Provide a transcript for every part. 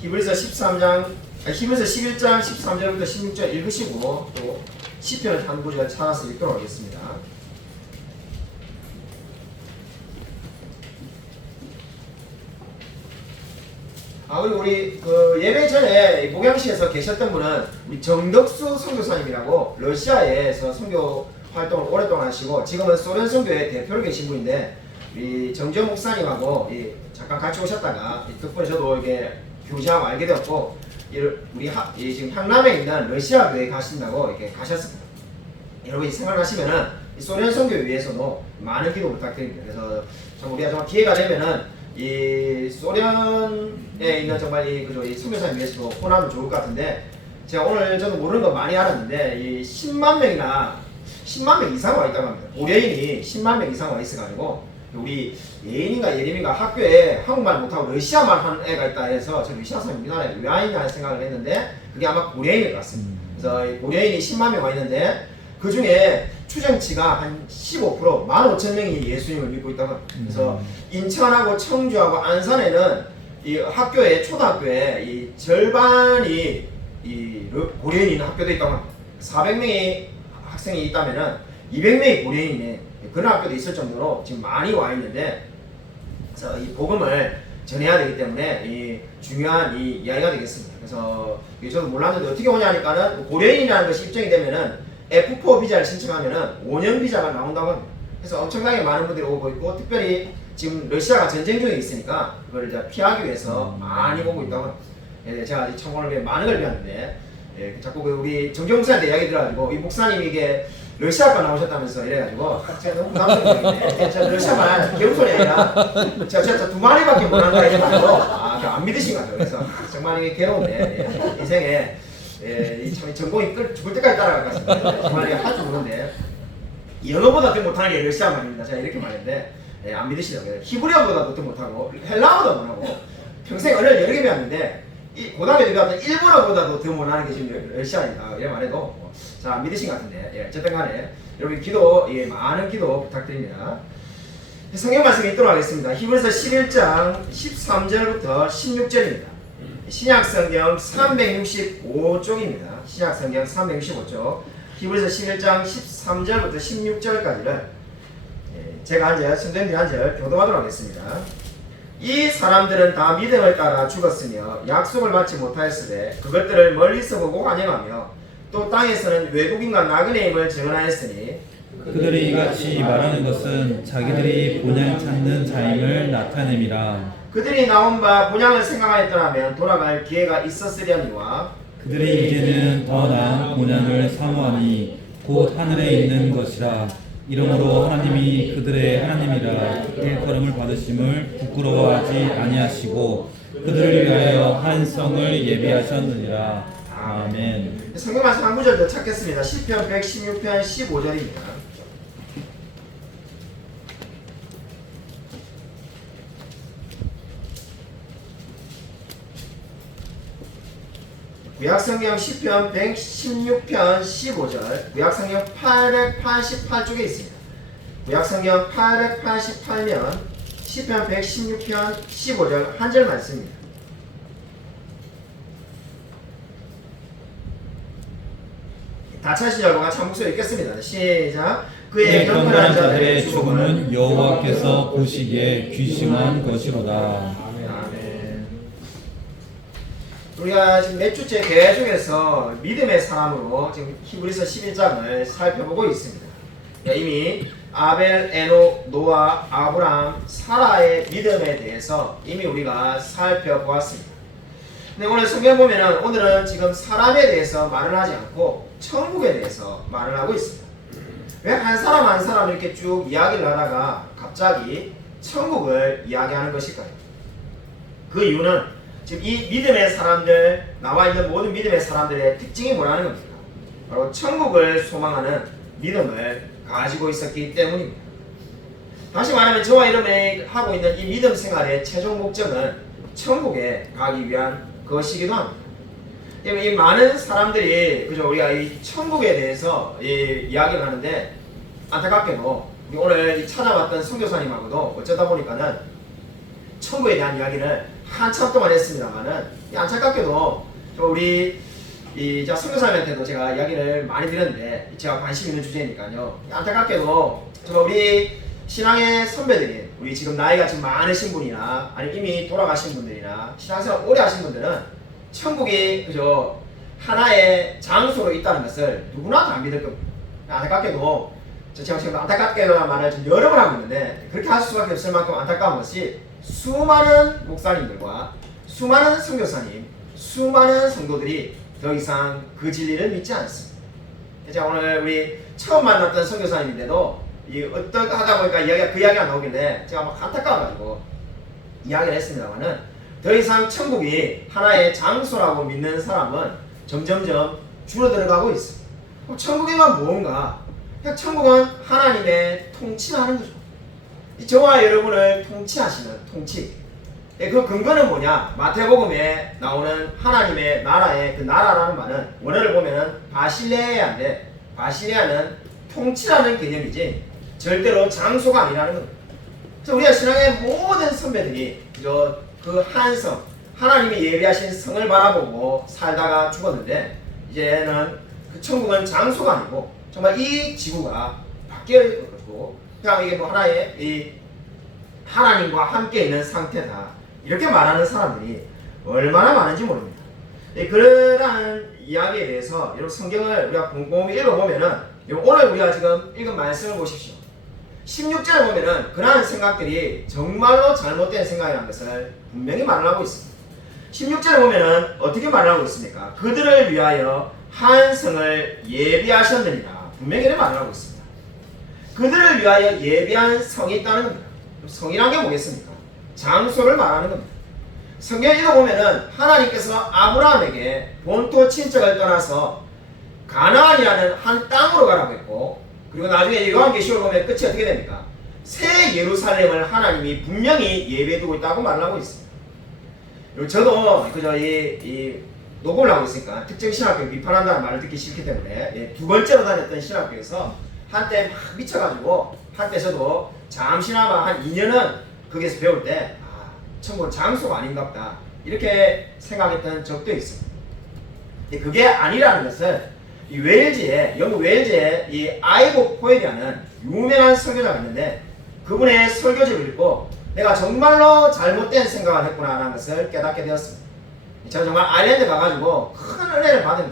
히브리서 11장 13절부터 16절 읽으시고 또 시편을 한 구절 찾아서 읽도록 하겠습니다. 그리고 우리 그 예배 전에 목양시에서 계셨던 분은 우리 정덕수 선교사님이라고 러시아에서 선교 활동을 오랫동안 하시고 지금은 소련 선교의 대표로 계신 분인데 이 정지영 목사님하고 잠깐 같이 오셨다가 덕분에 저도 이렇게 교제하고 알게 되었고 우리 지금 향남에 있는 러시아 교회에 가신다고 이렇게 가셨습니다. 여러분이 생각하시면은 이 소련 선교를 위해서도 많은 기도 부탁드립니다. 그래서 좀 우리가 좀 기회가 되면은 이 소련에 있는 정말 이 선교사님 위해서도 호남은 좋을 것 같은데 제가 오늘 저도 모르는 거 많이 알았는데 이 10만 명 이상 와 있다고 합니다. 고려인이 10만 명 이상 와 있어가지고 우리 예인인가 예림인가 학교에 한국말 못하고 러시아말 하는 애가 있다 해서 저 러시아 사람이 우리나라에 왜 와 있나 생각을 했는데 그게 아마 고려인일 것 같습니다. 그래서 고려인이 10만 명 와 있는데 그 중에 추정치가 한 15% 15,000명이 예수님을 믿고 있다고 합니다. 그래서 인천하고 청주하고 안산에는 이 학교에 초등학교에 이 절반이 이 고려인이 있는 학교도 있다고 합니다. 400명의 학생이 있다면은 200명이 고려인이네. 그런 학교도 있을 정도로 지금 많이 와 있는데 그래서 이 복음을 전해야 되기 때문에 이 중요한 이 이야기가 되겠습니다. 그래서 저도 몰랐는데 어떻게 오냐니까는 고려인이라는 것이 입증이 되면은 F4 비자를 신청하면은 5년 비자가 나온다고 합니다. 그래서 엄청나게 많은 분들이 오고 있고 특별히 지금 러시아가 전쟁 중에 있으니까 그걸 이제 피하기 위해서 많이 오고 있다고 합니다. 제가 청원을 위해 많은 걸 배웠는데 자꾸 우리 정경 목사한테 이야기 들어가지고 이 목사님이 이게 러시아과 나오셨다면서 이래가지고 제가 너무 부담스럽네. 제가 러시아말 배운 소리 아니라 제가 2마리밖에 못한다 이래가지고 안 믿으신 거죠. 그래서 정말 이게 괴로운데 인생에 참 전공이 죽을 때까지 따라갈 것 같습니다. 정말 할 줄 모르는데 영어보다 더 못하는 게 러시아 말입니다. 제가 이렇게 말했는데 안 믿으시더라고요. 히브리어보다도 더 못하고 헬라어보다 못하고 평생 언어를 여러 개 배웠는데 이 고등학교 배웠던 일본어보다도 더 못하는 게 지금 러시아입니다. 이래 말해도 잘 안 믿으신 것 같은데 어쨌든 간에 여러분 기도 많은 기도 부탁드립니다. 성경 말씀 읽도록 하겠습니다. 히브리서 11장 13절부터 16절입니다. 신약성경 365쪽입니다. 신약성경 365쪽 히브리서 11장 13절부터 16절까지를 제가 한 절, 선생님이 한 절 교도하도록 하겠습니다. 이 사람들은 다 믿음을 따라 죽었으며 약속을 받지 못하였으되 그것들을 멀리서 보고 환영하며 또 땅에서는 외국인과 나그네임을 증언하였으니 그들이 이같이 말하는 것은 자기들이 본향 찾는 자임을 나타냄이라. 그들이 나온 바 본향을 생각하였더라면 돌아갈 기회가 있었으려니와 그들이 이제는 더 나은 본향을 사모하니 곧 하늘에 있는 것이라. 이러므로 하나님이 그들의 하나님이라 일컬음을 받으심을 부끄러워하지 아니하시고 그들을 위하여 한 성을 예비하셨느니라. 아멘. 성경 말씀 한 구절 더 찾겠습니다. 시편 116편 15절입니다. 구약성경 시편 116편 15절 구약성경 888쪽에 있습니다. 구약성경 888면 시편 116편 15절 한 절 말씀입니다. 다 찾으신 여러분과 참 목소리 읽겠습니다. 시작. 그의 경건한 자들의 죽음은 여호와께서 보시기에 귀중한 것이로다. 아멘. 우리가 지금 몇 주째 계속해서 믿음의 사람으로 지금 히브리서 11장을 살펴보고 있습니다. 이미 아벨, 에녹, 노아, 아브라함, 사라의 믿음에 대해서 이미 우리가 살펴보았습니다. 근데 오늘 성경 보면은 오늘은 지금 사람에 대해서 말을 하지 않고 천국에 대해서 말을 하고 있습니다. 왜 한 사람 한 사람 이렇게 쭉 이야기를 하다가 갑자기 천국을 이야기하는 것일까요? 그 이유는 지금 이 믿음의 사람들, 나와 있는 모든 믿음의 사람들의 특징이 뭐라는 겁니까? 바로 천국을 소망하는 믿음을 가지고 있었기 때문입니다. 다시 말하면 저와 여러분이 하고 있는 이 믿음 생활의 최종 목적은 천국에 가기 위한 것이기도 합니다. 이 많은 사람들이 그죠 우리가 이 천국에 대해서 이야기를 하는데 안타깝게도 우리 오늘 찾아봤던 선교사님하고도 어쩌다 보니까는 천국에 대한 이야기를 한참 동안 했습니다만은 안타깝게도 우리 선교사님한테도 제가 이야기를 많이 드렸는데 제가 관심 있는 주제니까요. 안타깝게도 우리 신앙의 선배들이 우리 지금 나이가 지금 많으신 분이나 아니면 이미 돌아가신 분들이나 신앙생활 오래 하신 분들은 천국이 그저 하나의 장소로 있다는 것을 누구나 다 믿을 겁니다. 안타깝게도 제가 지금 안타깝게라는 말을 좀 여러 번 하고 있는데 그렇게 할 수밖에 없을 만큼 안타까운 것이 수많은 목사님들과 수많은 선교사님, 수많은 성도들이 더 이상 그 진리를 믿지 않습니다. 제가 오늘 우리 처음 만났던 선교사님인데도 어떻게 하다 보니까 그 이야기가 나오길래 제가 막 안타까워가지고 이야기를 했습니다만은 더 이상 천국이 하나의 장소라고 믿는 사람은 점점점 줄어들어가고 있습니다. 천국이란 무언가? 천국은 하나님의 통치하는 거죠. 저와 여러분을 통치하시는 통치. 그 근거는 뭐냐? 마태복음에 나오는 하나님의 나라의 그 나라라는 말은 원어를 보면은 바실레아인데 바실레아는 통치라는 개념이지 절대로 장소가 아니라는 겁니다. 그래서 우리가 신앙의 모든 선배들이 그 한성 하나님이 예비하신 성을 바라보고 살다가 죽었는데 이제는 그 천국은 장소가 아니고 정말 이 지구가 바뀔 것이고 그냥 이게 뭐 하나의 이 하나님과 함께 있는 상태다 이렇게 말하는 사람들이 얼마나 많은지 모릅니다. 그러한 이야기에 대해서 여러분 성경을 우리가 곰곰이 읽어보면은 오늘 우리가 지금 읽은 말씀을 보십시오. 16절에 보면은 그러한 생각들이 정말로 잘못된 생각이라는 것을 분명히 말을 하고 있습니다. 16절에 보면은 어떻게 말을 하고 있습니까? 그들을 위하여 한 성을 예비하셨느니라 분명히 이렇게 말을 하고 있습니다. 그들을 위하여 예비한 성이 있다는 겁니다. 성이란 게 뭐겠습니까? 장소를 말하는 겁니다. 성경 읽어보면은 하나님께서 아브라함에게 본토 친척을 떠나서 가나안이라는 한 땅으로 가라고 했고 그리고 나중에 요한계시록을 보면 끝이 어떻게 됩니까? 새 예루살렘을 하나님이 분명히 예배해두고 있다고 말을 하고 있습니다. 저도 그저 이 녹음을 하고 있으니까 특정 신학교 비판한다는 말을 듣기 싫기 때문에 두 번째로 다녔던 신학교에서 한때 막 미쳐가지고 한때 저도 잠시나마 한 2년은 거기서 배울 때 천국은 장소가 아닌갑다 이렇게 생각했던 적도 있습니다. 그게 아니라는 것을 이 웨일즈에 영국 웨일즈에 이 아이보 포엘이라는 유명한 설교자가 있는데 그분의 설교집을 읽고 내가 정말로 잘못된 생각을 했구나라는 것을 깨닫게 되었습니다. 제가 정말 아일랜드 가가지고 큰 은혜를 받은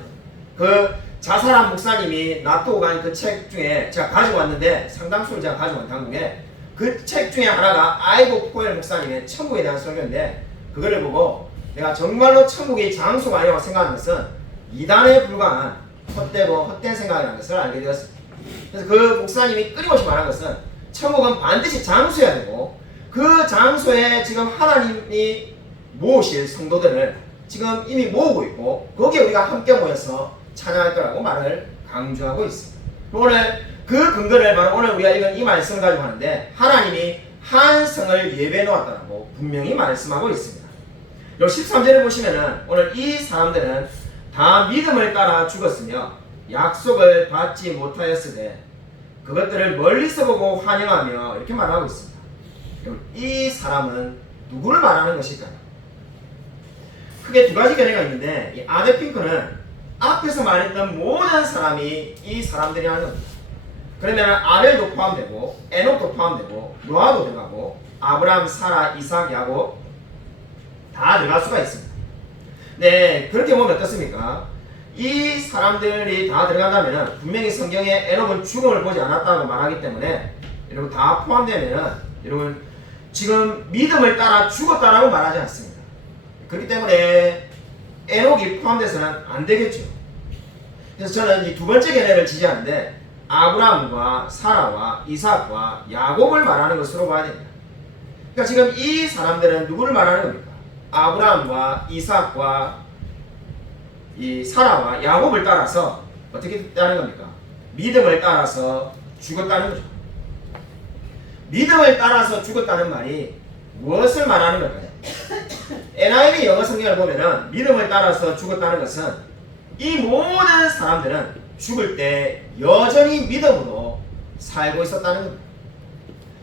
그 자살한 목사님이 놔두고 간 그 책 중에 제가 가지고 왔는데 상당수를 제가 가지고 온 당국에 그 책 중에 하나가 아이보 포엘 목사님의 천국에 대한 설교인데 그거를 보고 내가 정말로 천국이 장소가 아니라고 생각하는 것은 이단에 불과한 헛되고 헛된 생각이라는 것을 알게 되었습니다. 그래서 그 목사님이 끊임없이 말한 것은 천국은 반드시 장소여야 되고 그 장소에 지금 하나님이 모으실 성도들을 지금 이미 모으고 있고 거기에 우리가 함께 모여서 찬양할 거라고 말을 강조하고 있습니다. 오늘 그 근거를 바로 오늘 우리가 읽은 이 말씀을 가지고 하는데 하나님이 한 성을 예배해 놓았다고 분명히 말씀하고 있습니다. 요 13절을 보시면은 오늘 이 사람들은 다 믿음을 따라 죽었으며 약속을 받지 못하였으되 그것들을 멀리서 보고 환영하며 이렇게 말하고 있습니다. 이 사람은 누구를 말하는 것일까요? 크게 두 가지 견해가 있는데 이 아데 핑크는 앞에서 말했던 모든 사람이 이 사람들이라는 겁니다. 그러면 아벨도 포함되고 에녹도 포함되고 노아도 들어가고 아브라함, 사라, 이삭, 야곱 다 들어갈 수가 있습니다. 네, 그렇게 보면 어떻습니까? 이 사람들이 다 들어간다면 분명히 성경에 에녹은 죽음을 보지 않았다고 말하기 때문에 여러분 다 포함되면 여러분 지금 믿음을 따라 죽었다라고 말하지 않습니다. 그렇기 때문에 에녹이 포함돼서는 안 되겠죠. 그래서 저는 이 두 번째 견해를 지지하는데 아브라함과 사라와 이삭과 야곱을 말하는 것으로 봐야 됩니다. 그러니까 지금 이 사람들은 누구를 말하는 겁니까? 아브라함과 이삭과 이 사라와 야곱을 따라서 어떻게 됐다는 겁니까? 믿음을 따라서 죽었다는 거죠. 믿음을 따라서 죽었다는 말이 무엇을 말하는 걸까요? NIV 영어 성경을 보면은 믿음을 따라서 죽었다는 것은 이 모든 사람들은 죽을 때 여전히 믿음으로 살고 있었다는 겁니다.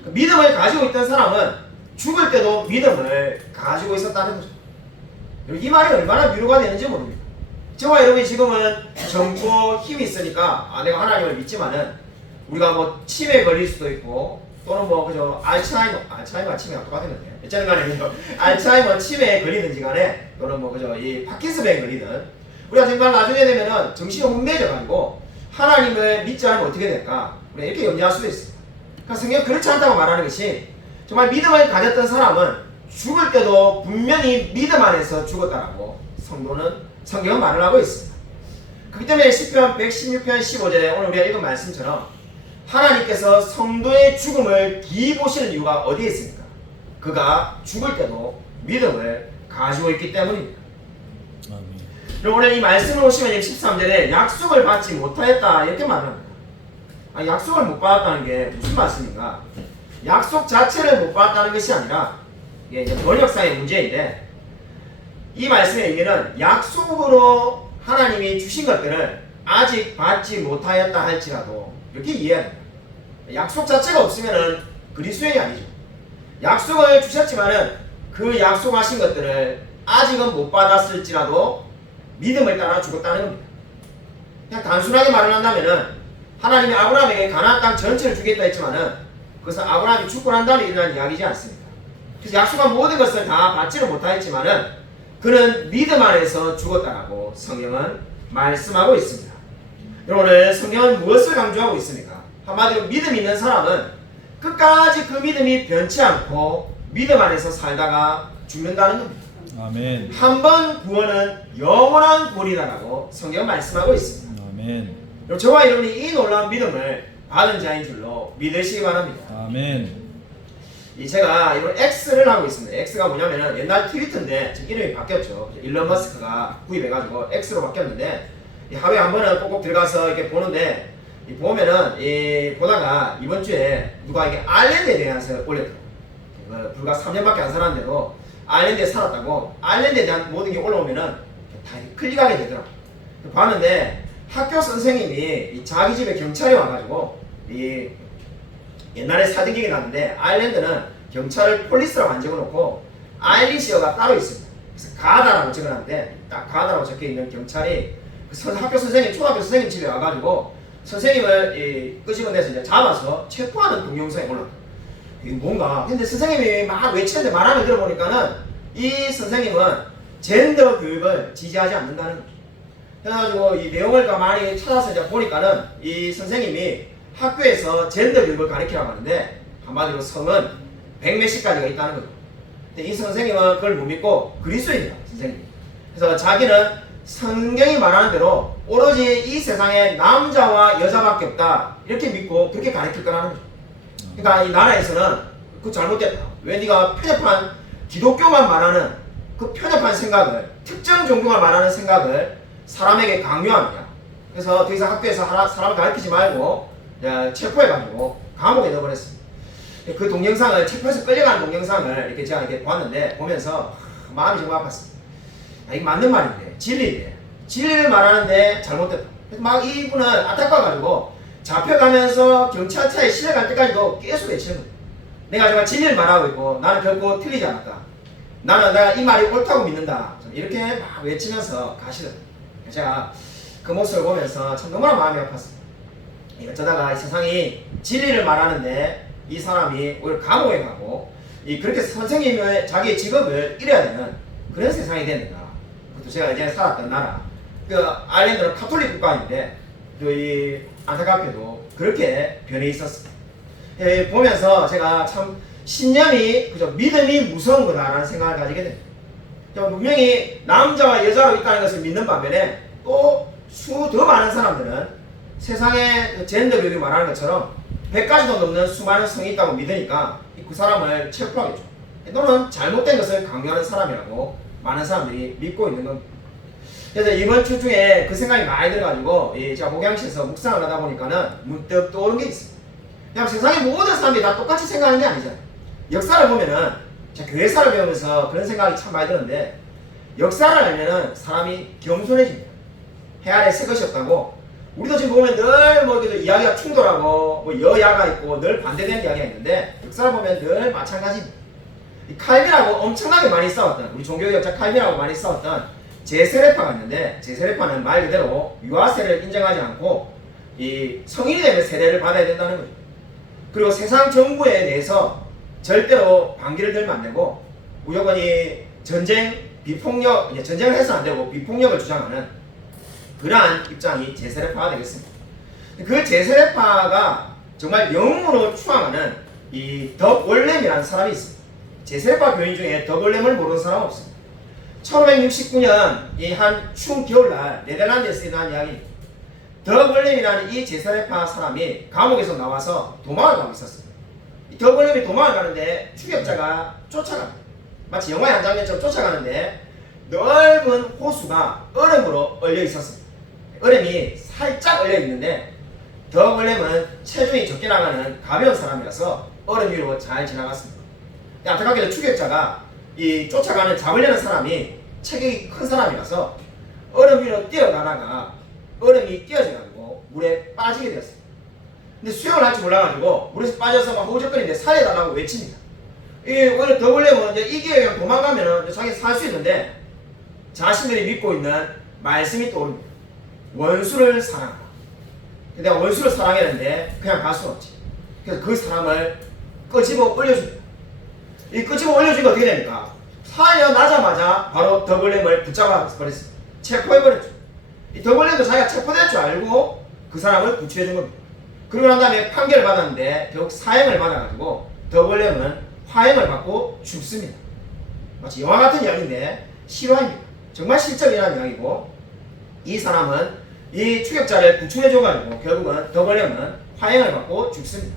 믿음을 가지고 있던 사람은 죽을 때도 믿음을 가지고 있었다는 거죠. 이 말이 얼마나 위로가 되는지 모릅니다. 저와 여러분이 지금은 정보 힘이 있으니까 내가 하나님을 믿지만은 우리가 뭐 치매에 걸릴 수도 있고 또는 뭐 그저 알츠하이머 치매가 똑같은데 어쨌든 간에 알츠하이머 치매에 걸리든지 간에 또는 뭐 그저 이 파킨슨병에 걸리든 우리가 정말 나중에 되면은 정신이 혼미해져 가지고 하나님을 믿지 않으면 어떻게 될까 우리가 이렇게 염려할 수도 있습니다. 그러니까 성경은 그렇지 않다고 말하는 것이 정말 믿음을 가졌던 사람은 죽을 때도 분명히 믿음 안에서 죽었다라고 성경은 말을 하고 있습니다. 그렇기 때문에 시편 116편 15절에 오늘 우리가 읽은 말씀처럼 하나님께서 성도의 죽음을 기이 보시는 이유가 어디에 있습니까? 그가 죽을 때도 믿음을 가지고 있기 때문입니다. 그리고 오늘 이 말씀을 보시면 13절에 약속을 받지 못하였다 이렇게 말합니다. 약속을 못 받았다는 게 무슨 말씀인가? 약속 자체를 못 받았다는 것이 아니라 이게 이제 번역상의 문제인데 이 말씀의 의미는 약속으로 하나님이 주신 것들을 아직 받지 못하였다 할지라도 이렇게 이해해야 됩니다. 약속 자체가 없으면은 그리스도인이 아니죠. 약속을 주셨지만은 그 약속하신 것들을 아직은 못 받았을지라도 믿음을 따라 죽었다는 겁니다. 그냥 단순하게 말을 한다면은 하나님이 아브라함에게 가나안 땅 전체를 주겠다 했지만은 그것은 아브라함이 죽고 난 다음에 일어난 이야기지 않습니다. 그래서 약속한 모든 것을 다 받지를 못하였지만은 그는 믿음 안에서 죽었다라고 성경은 말씀하고 있습니다. 오늘 성경은 무엇을 강조하고 있습니까? 한마디로 믿음 있는 사람은 끝까지 그 믿음이 변치 않고 믿음 안에서 살다가 죽는다는 겁니다. 아멘. 한 번 구원은 영원한 구원이라고 성경은 말씀하고 있습니다. 아멘. 저와 여러분이 이 놀라운 믿음을 받은 자인 줄로 믿으시기 바랍니다. 아멘. 제가 이번 X를 하고 있습니다. X가 뭐냐면은 옛날 트위터인데 지금 이름이 바뀌었죠. 일론 머스크가 구입해가지고 X로 바뀌었는데 하루에 한 번은 꼭꼭 들어가서 이렇게 보는데 보면은 보다가 이번 주에 누가 이게 아일랜드에 대해서 올렸더라고요. 불과 3년밖에 안 살았는데도 아일랜드에 살았다고 아일랜드에 대한 모든 게 올라오면은 다 클릭하게 되더라고요. 봤는데 학교 선생님이 자기 집에 경찰이 와가지고 옛날에 사진기가 났는데 아일랜드는 경찰을 폴리스라고 안 적어놓고 아일리시어가 따로 있습니다. 그래서 가다라고 적어놨는데 딱 가다라고 적혀있는 경찰이 학교 선생님, 초등학교 선생님 집에 와가지고 선생님을 끄집어내서 이제 잡아서 체포하는 동영상이 올라왔다. 이게 뭔가 근데 선생님이 막 외치는데 말하는 거 들어보니까는 이 선생님은 젠더 교육을 지지하지 않는다는 거죠. 그래가지고 이 내용을 많이 찾아서 이제 보니까는 이 선생님이 학교에서 젠더 교육을 가르치라고 하는데 한마디로 성은 100몇십 가지가 있다는 거죠. 근데 이 선생님은 그걸 못 믿고 그리스도인이다 선생님이. 그래서 자기는 성경이 말하는 대로 오로지 이 세상에 남자와 여자밖에 없다 이렇게 믿고 그렇게 가르칠 거라는 거죠. 그러니까 이 나라에서는 그거 잘못됐다. 왜 네가 편협한 기독교만 말하는 그 편협한 생각을 특정 종교만 말하는 생각을 사람에게 강요하느냐. 그래서 더 이상 학교에서 사람을 가르치지 말고 체포해가지고 감옥에 넣어버렸습니다. 그 동영상을 체포해서 끌려가는 동영상을 이렇게 제가 이렇게 봤는데 보면서 마음이 정말 아팠습니다. 이게 맞는 말인데 진리인데 진리를 말하는데 잘못됐다. 막 이분은 안타까워가지고 잡혀가면서 경찰차에 실려갈 때까지도 계속 외치는 거예요. 내가 정말 진리를 말하고 있고 나는 결코 틀리지 않았다. 나는 내가 이 말이 옳다고 믿는다. 이렇게 막 외치면서 가시더라고요. 제가 그 모습을 보면서 참 너무나 마음이 아팠습니다. 어쩌다가 이 세상이 진리를 말하는데 이 사람이 오히려 감옥에 가고 그렇게 선생님의 자기의 직업을 잃어야 되는 그런 세상이 됐는가. 그것도 제가 이제 살았던 나라 아일랜드는 카톨릭 국가인데 안타깝게도 그렇게 변해 있었습니다. 보면서 제가 참 신념이 그저 믿음이 무서운 거다라는 생각을 가지게 됩니다. 분명히 남자와 여자로 있다는 것을 믿는 반면에 또 더 많은 사람들은 세상에 젠더 교육이 말하는 것처럼 100가지도 넘는 수많은 성이 있다고 믿으니까 그 사람을 체포하겠죠. 또는 잘못된 것을 강요하는 사람이라고 많은 사람들이 믿고 있는 겁니다. 그래서 이번 주 중에 그 생각이 많이 들어가지고 제가 목양시에서 묵상을 하다 보니까는 문득 떠오른 게 있습니다. 그냥 세상의 모든 사람들이 다 똑같이 생각하는 게 아니잖아요. 역사를 보면은 제가 교회사를 배우면서 그런 생각이 참 많이 드는데 역사를 알면은 사람이 겸손해집니다. 해 아래 새 것이 없다고. 우리도 지금 보면 늘 이야기가 충돌하고 여야가 있고 늘 반대되는 이야기가 있는데 역사를 보면 늘 마찬가지입니다. 이 칼빈하고 엄청나게 많이 싸웠던, 우리 종교개혁자 칼빈하고 많이 싸웠던 제세례파가 있는데, 제세례파는 말 그대로 유아세를 인정하지 않고 이 성인이 되면 세례를 받아야 된다는 거죠. 그리고 세상 정부에 대해서 절대로 반기를 들면 안 되고, 무조건 이 전쟁, 비폭력, 전쟁을 해서 안 되고 비폭력을 주장하는 그러한 입장이 제세례파가 되겠습니다. 그 제세례파가 정말 영웅으로 추앙하는 이 덕 월렘이라는 사람이 있습니다. 제세례파 교인 중에 덕 월렘을 모르는 사람은 없습니다. 1569년 이 한 추운 겨울날 네덜란드에서 일어난 이야기입니다. 덕 월렘이라는 이 제세례파 사람이 감옥에서 나와서 도망을 가고 있었습니다. 이 덕 월렘이 도망을 가는데 추격자가 쫓아갑니다. 마치 영화의 한 장면처럼 쫓아가는데 넓은 호수가 얼음으로 얼려 있었습니다. 얼음이 살짝 얼려 있는데 덕 월렘은 체중이 적게 나가는 가벼운 사람이라서 얼음 위로 잘 지나갔습니다. 안타깝게도 추격자가 이 쫓아가는 잡으려는 사람이 체격이 큰 사람이라서 얼음 위로 뛰어가다가 얼음이 끼어져가지고 물에 빠지게 되었습니다. 근데 수영을 할 줄 몰라가지고 물에서 빠져서 막 호적거리는데 살려달라고 외칩니다. 오늘 덕 월렘은 이제 이 기회에 그냥 도망가면은 자기 살 수 있는데 자신들이 믿고 있는 말씀이 떠오릅니다. 원수를 사랑하라. 내가 원수를 사랑했는데 그냥 갈 수는 없지. 그래서 그 사람을 끄집어 올려줍니다. 이 끄집어 올려주니까 어떻게 됩니까? 살려나자마자 바로 덕 월렘을 붙잡아 버렸습니다. 체포해버렸죠. 이 덕 월렘도 자기가 체포될 줄 알고 그 사람을 구출해준 겁니다. 그러고 난 다음에 판결을 받았는데 결국 사형을 받아가지고 덕 월렘은 화형을 받고 죽습니다. 마치 영화 같은 이야기인데 실화입니다. 정말 실적인 이야기고, 이 사람은 이 추격자를 구출해줘가지고 결국은 덕 월렘은 화형을 받고 죽습니다.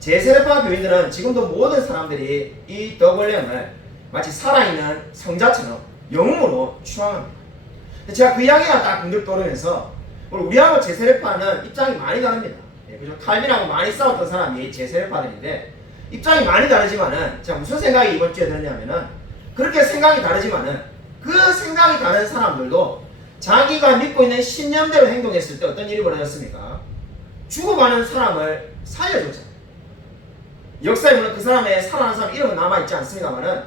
제세례파 교인들은 지금도 모든 사람들이 이 덕 월렘을 마치 살아있는 성자처럼 영웅으로 추앙합니다. 제가 그 이야기가 딱 문득 떠오르면서 우리하고 제세례파는 입장이 많이 다릅니다. 그죠? 칼빈하고 많이 싸웠던 사람이 제세례파들인데 입장이 많이 다르지만은 제가 무슨 생각이 이번 주에 들었냐면은, 그렇게 생각이 다르지만은 그 생각이 다른 사람들도 자기가 믿고 있는 신념대로 행동했을 때 어떤 일이 벌어졌습니까? 죽어가는 사람을 살려줬잖아요. 역사에 물론 그 사람의 살아난 사람 이름은 남아있지 않습니다만은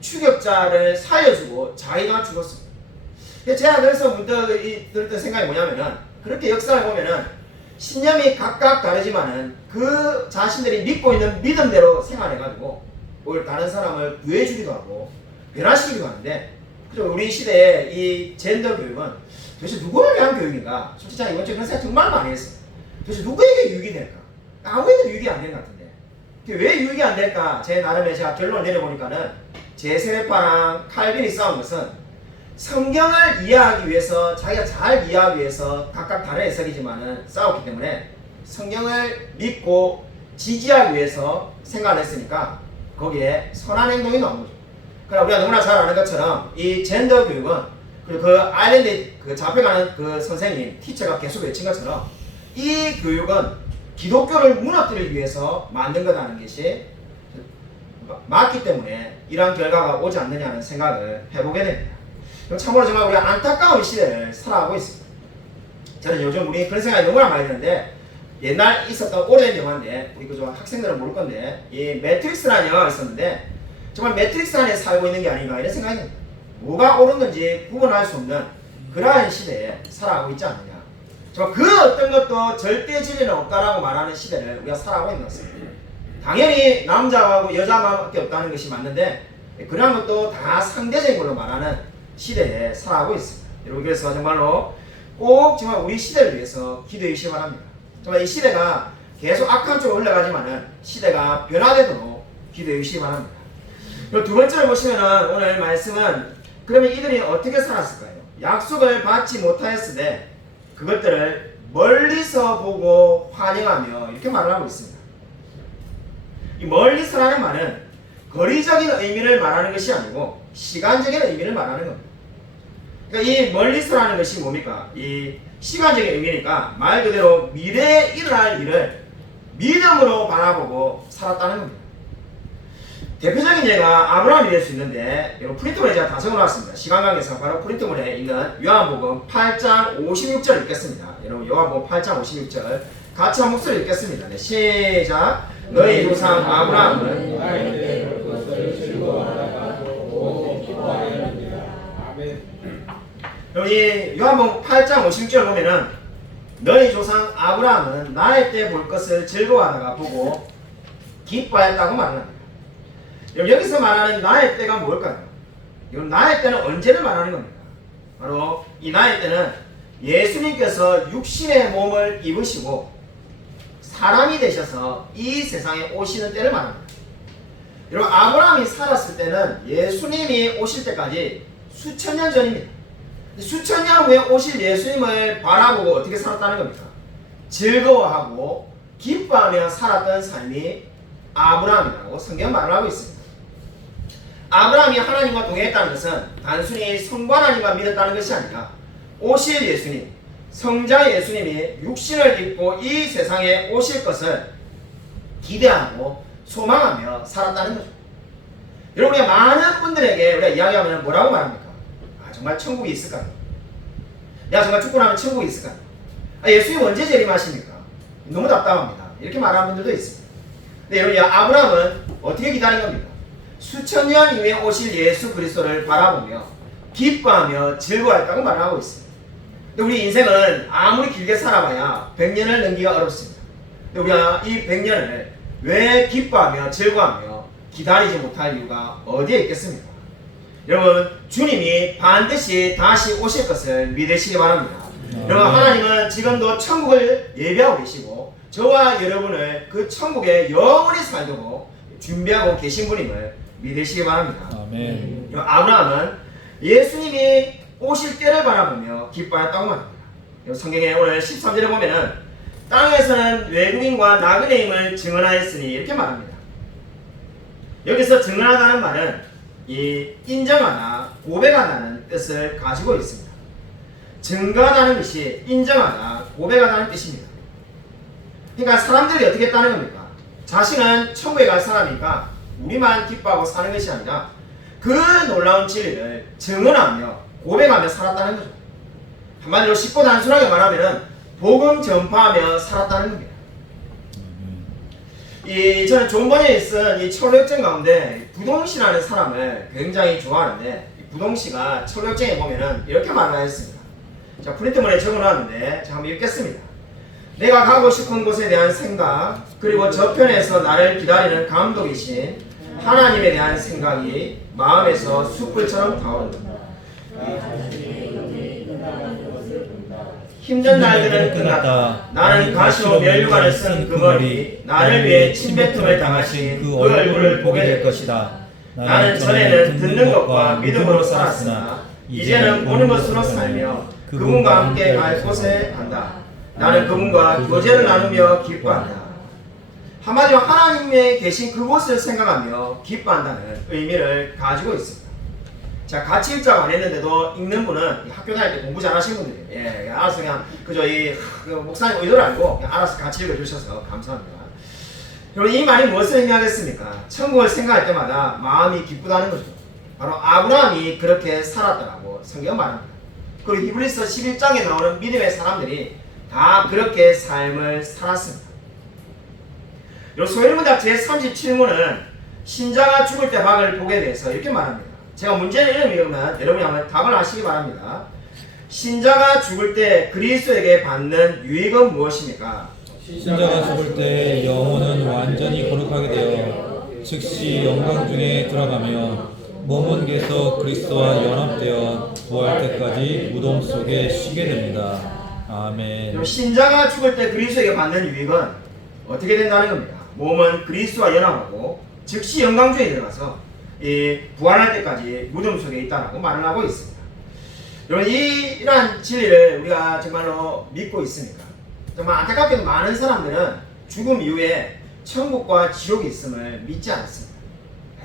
추격자를 살려주고 자기가 죽었습니다. 제가 그래서 문득 들었던 생각이 뭐냐면은, 그렇게 역사를 보면은 신념이 각각 다르지만은 그 자신들이 믿고 있는 믿음대로 생활해가지고 오히려 다른 사람을 구해주기도 하고 변화시키기도 하는데, 그리고 우리 시대의 이 젠더 교육은 도대체 누구를 위한 교육인가? 솔직히 이번 주에 그런 생각 정말 많이 했어요. 도대체 누구에게 유익이 될까? 아무에도 유익이 안 되는 것 같은데 왜 유익이 안 될까? 제 나름의 제가 결론을 내려보니까는 제세례파랑 칼빈이 싸운 것은 성경을 이해하기 위해서, 자기가 잘 이해하기 위해서 각각 다른 해석이지만은 싸웠기 때문에 성경을 믿고 지지하기 위해서 생각을 했으니까 거기에 선한 행동이 나온 거죠. 그러나 우리가 너무나 잘 아는 것처럼 이 젠더 교육은, 그리고 그 아일랜드에 그 잡혀가는 그 선생님, 티처가 계속 외친 것처럼 이 교육은 기독교를 무너뜨리기 위해서 만든 거라는 것이 맞기 때문에 이러한 결과가 오지 않느냐는 생각을 해보게 됩니다. 참고로 정말 우리가 안타까운 시대를 살아가고 있습니다. 저는 요즘 우리 그런 생각이 너무나 많이 드는데, 옛날 있었던 오래된 영화인데 우리 그저 학생들은 모를 건데, 이 매트릭스라는 영화가 있었는데 정말 매트릭스 안에 살고 있는 게 아닌가 이런 생각이 듭니다. 뭐가 옳은 건지 구분할 수 없는 그러한 시대에 살아가고 있지 않느냐. 정말 그 어떤 것도 절대 진리는 없다라고 말하는 시대를 우리가 살아가고 있는 것 같습니다. 당연히 남자하고 여자밖에 없다는 것이 맞는데 그런 것도 다 상대적인 걸로 말하는 시대에 살아가고 있습니다. 여러분, 그래서 정말로 꼭 정말 우리 시대를 위해서 기도해 주시기 바랍니다. 정말 이 시대가 계속 악한 쪽으로 흘러가지만은 시대가 변화되도록 기도해 주시기 바랍니다. 그리고 두 번째로 보시면은 오늘 말씀은, 그러면 이들이 어떻게 살았을까요? 약속을 받지 못하였을 때 그것들을 멀리서 보고 환영하며 이렇게 말을 하고 있습니다. 이 멀리서라는 말은 거리적인 의미를 말하는 것이 아니고 시간적인 의미를 말하는 겁니다. 그러니까 이 멀리서라는 것이 뭡니까? 이 시간적인 의미니까 말 그대로 미래에 일어날 일을 믿음으로 바라보고 살았다는 겁니다. 대표적인 예가 아브라함이 될 수 있는데, 여러분 프린트물에 제가 다 적어놨습니다. 시간 관계상 바로 프린트물에 있는 요한복음 8장 56절 읽겠습니다. 여러분 요한복음 8장 56절 같이 한 목소리 읽겠습니다. 네, 시작. 너희 조상 아브라함은 여기 요한복음 8장 56절 보면은 너희 조상 아브라함은 나의 때 볼 것을 즐거워하다가 보고 기뻐했다고 말합니다. 여기서 말하는 나의 때가 뭘까요? 이건 나의 때는 언제를 말하는 겁니까? 바로 이 나의 때는 예수님께서 육신의 몸을 입으시고 사람이 되셔서 이 세상에 오시는 때를 말합니다. 여러분, 아브라함이 살았을 때는 예수님이 오실 때까지 수천 년 전입니다. 수천 년 후에 오실 예수님을 바라보고 어떻게 살았다는 겁니까? 즐거워하고 기뻐하며 살았던 삶이 아브라함이라고 성경 말을 하고 있습니다. 아브라함이 하나님과 동행했다는 것은 단순히 성관 하나님만 믿었다는 것이 아니라 오실 예수님, 성자 예수님이 육신을 입고 이 세상에 오실 것을 기대하고 소망하며 살았다는 거죠. 여러분, 우리가 많은 분들에게 우리가 이야기하면 뭐라고 말합니까? 아, 정말 천국이 있을까요? 야, 정말 죽고 나면 천국이 있을까요? 아, 예수님 언제 재림하십니까? 너무 답답합니다. 이렇게 말하는 분들도 있습니다. 근데 여러분, 아브라함은 어떻게 기다린 겁니까? 수천 년 이후에 오실 예수 그리스도를 바라보며 기뻐하며 즐거워했다고 말을 하고 있습니다. 근데 우리 인생은 아무리 길게 살아봐야 100년을 넘기가 어렵습니다. 근데 우리가 이 100년을 왜 기뻐하며 즐거워하며 기다리지 못할 이유가 어디에 있겠습니까? 여러분, 주님이 반드시 다시 오실 것을 믿으시기 바랍니다. 여러분, 하나님은 지금도 천국을 예비하고 계시고 저와 여러분을 그 천국에 영원히 살도록 준비하고 계신 분임을 믿으시기 바랍니다. 아멘. 아브라함은 예수님이 오실 때를 바라보며 기뻐했다고 말합니다. 성경에 오늘 13절에 보면은 땅에서는 외국인과 나그네임을 증언하였으니 이렇게 말합니다. 여기서 증언하다는 말은 이 인정하다, 고백하다는 뜻을 가지고 있습니다. 증거하다는 것이 인정하다, 고백하다는 뜻입니다. 그러니까 사람들이 어떻게 했다는 겁니까? 자신은 천국에 갈 사람이니까 우리만 기뻐하고 사는 것이 아니라 그 놀라운 진리를 증언하며 고백하며 살았다는 거죠. 한마디로 쉽고 단순하게 말하면 복음 전파하며 살았다는 겁니다. 저는 존 버니에 쓴 이 철로역정 가운데 부동시라는 사람을 굉장히 좋아하는데, 부동시가 철로역정에 보면은 이렇게 말하였습니다. 자, 프린트문에 적어놨는데 제가 한번 읽겠습니다. 내가 가고 싶은 곳에 대한 생각, 그리고 저편에서 나를 기다리는 감독이신 하나님에 대한 생각이 마음에서 숯불처럼 타오른다. 힘든 날들은 끝났다. 나는 가시로 면류관을 쓴 그 머리, 나를 위해 침뱉음을 당하신 그 얼굴을 보게 될 것이다. 나는 전에는 듣는 것과 믿음으로 살았으나 이제는 보는 것으로 살며 그분과 함께 갈 곳에 간다. 나는 그분과 교제를 나누며 기뻐한다. 한마디로 하나님의 계신 그곳을 생각하며 기뻐한다는 의미를 가지고 있습니다. 자, 같이 읽자고 안 했는데도 읽는 분은 학교 다닐 때 공부 잘하시는 분들이에요. 예, 알아서 그냥 그저 목사님 의도를 알고 그냥 알아서 같이 읽어주셔서 감사합니다. 여러분, 이 말이 무엇을 의미하겠습니까? 천국을 생각할 때마다 마음이 기쁘다는 거죠. 바로 아브라함이 그렇게 살았다라고 성경 말합니다. 그리고 히브리서 11장에 나오는 믿음의 사람들이 다 그렇게 삶을 살았습니다. 소해문답 제37문은 신자가 죽을 때 박을 보게 돼서 이렇게 말합니다. 제가 문제는 이름이면 여러분이 한번 답을 하시기 바랍니다. 신자가 죽을 때 그리스도에게 받는 유익은 무엇입니까? 신자가 죽을 때 영혼은 완전히 거룩하게 되어 즉시 영광 중에 들어가며 몸은 계속 그리스도와 연합되어 부활 때까지 무덤 속에 쉬게 됩니다. 아멘. 신자가 죽을 때 그리스도에게 받는 유익은 어떻게 된다는 겁니다. 몸은 그리스도와 연합하고 즉시 영광 중에 들어가서 부활할 때까지 무덤 속에 있다라고 말을 하고 있습니다. 여러분, 이러한 진리를 우리가 정말로 믿고 있습니까? 정말 안타깝게도 많은 사람들은 죽음 이후에 천국과 지옥이 있음을 믿지 않습니다.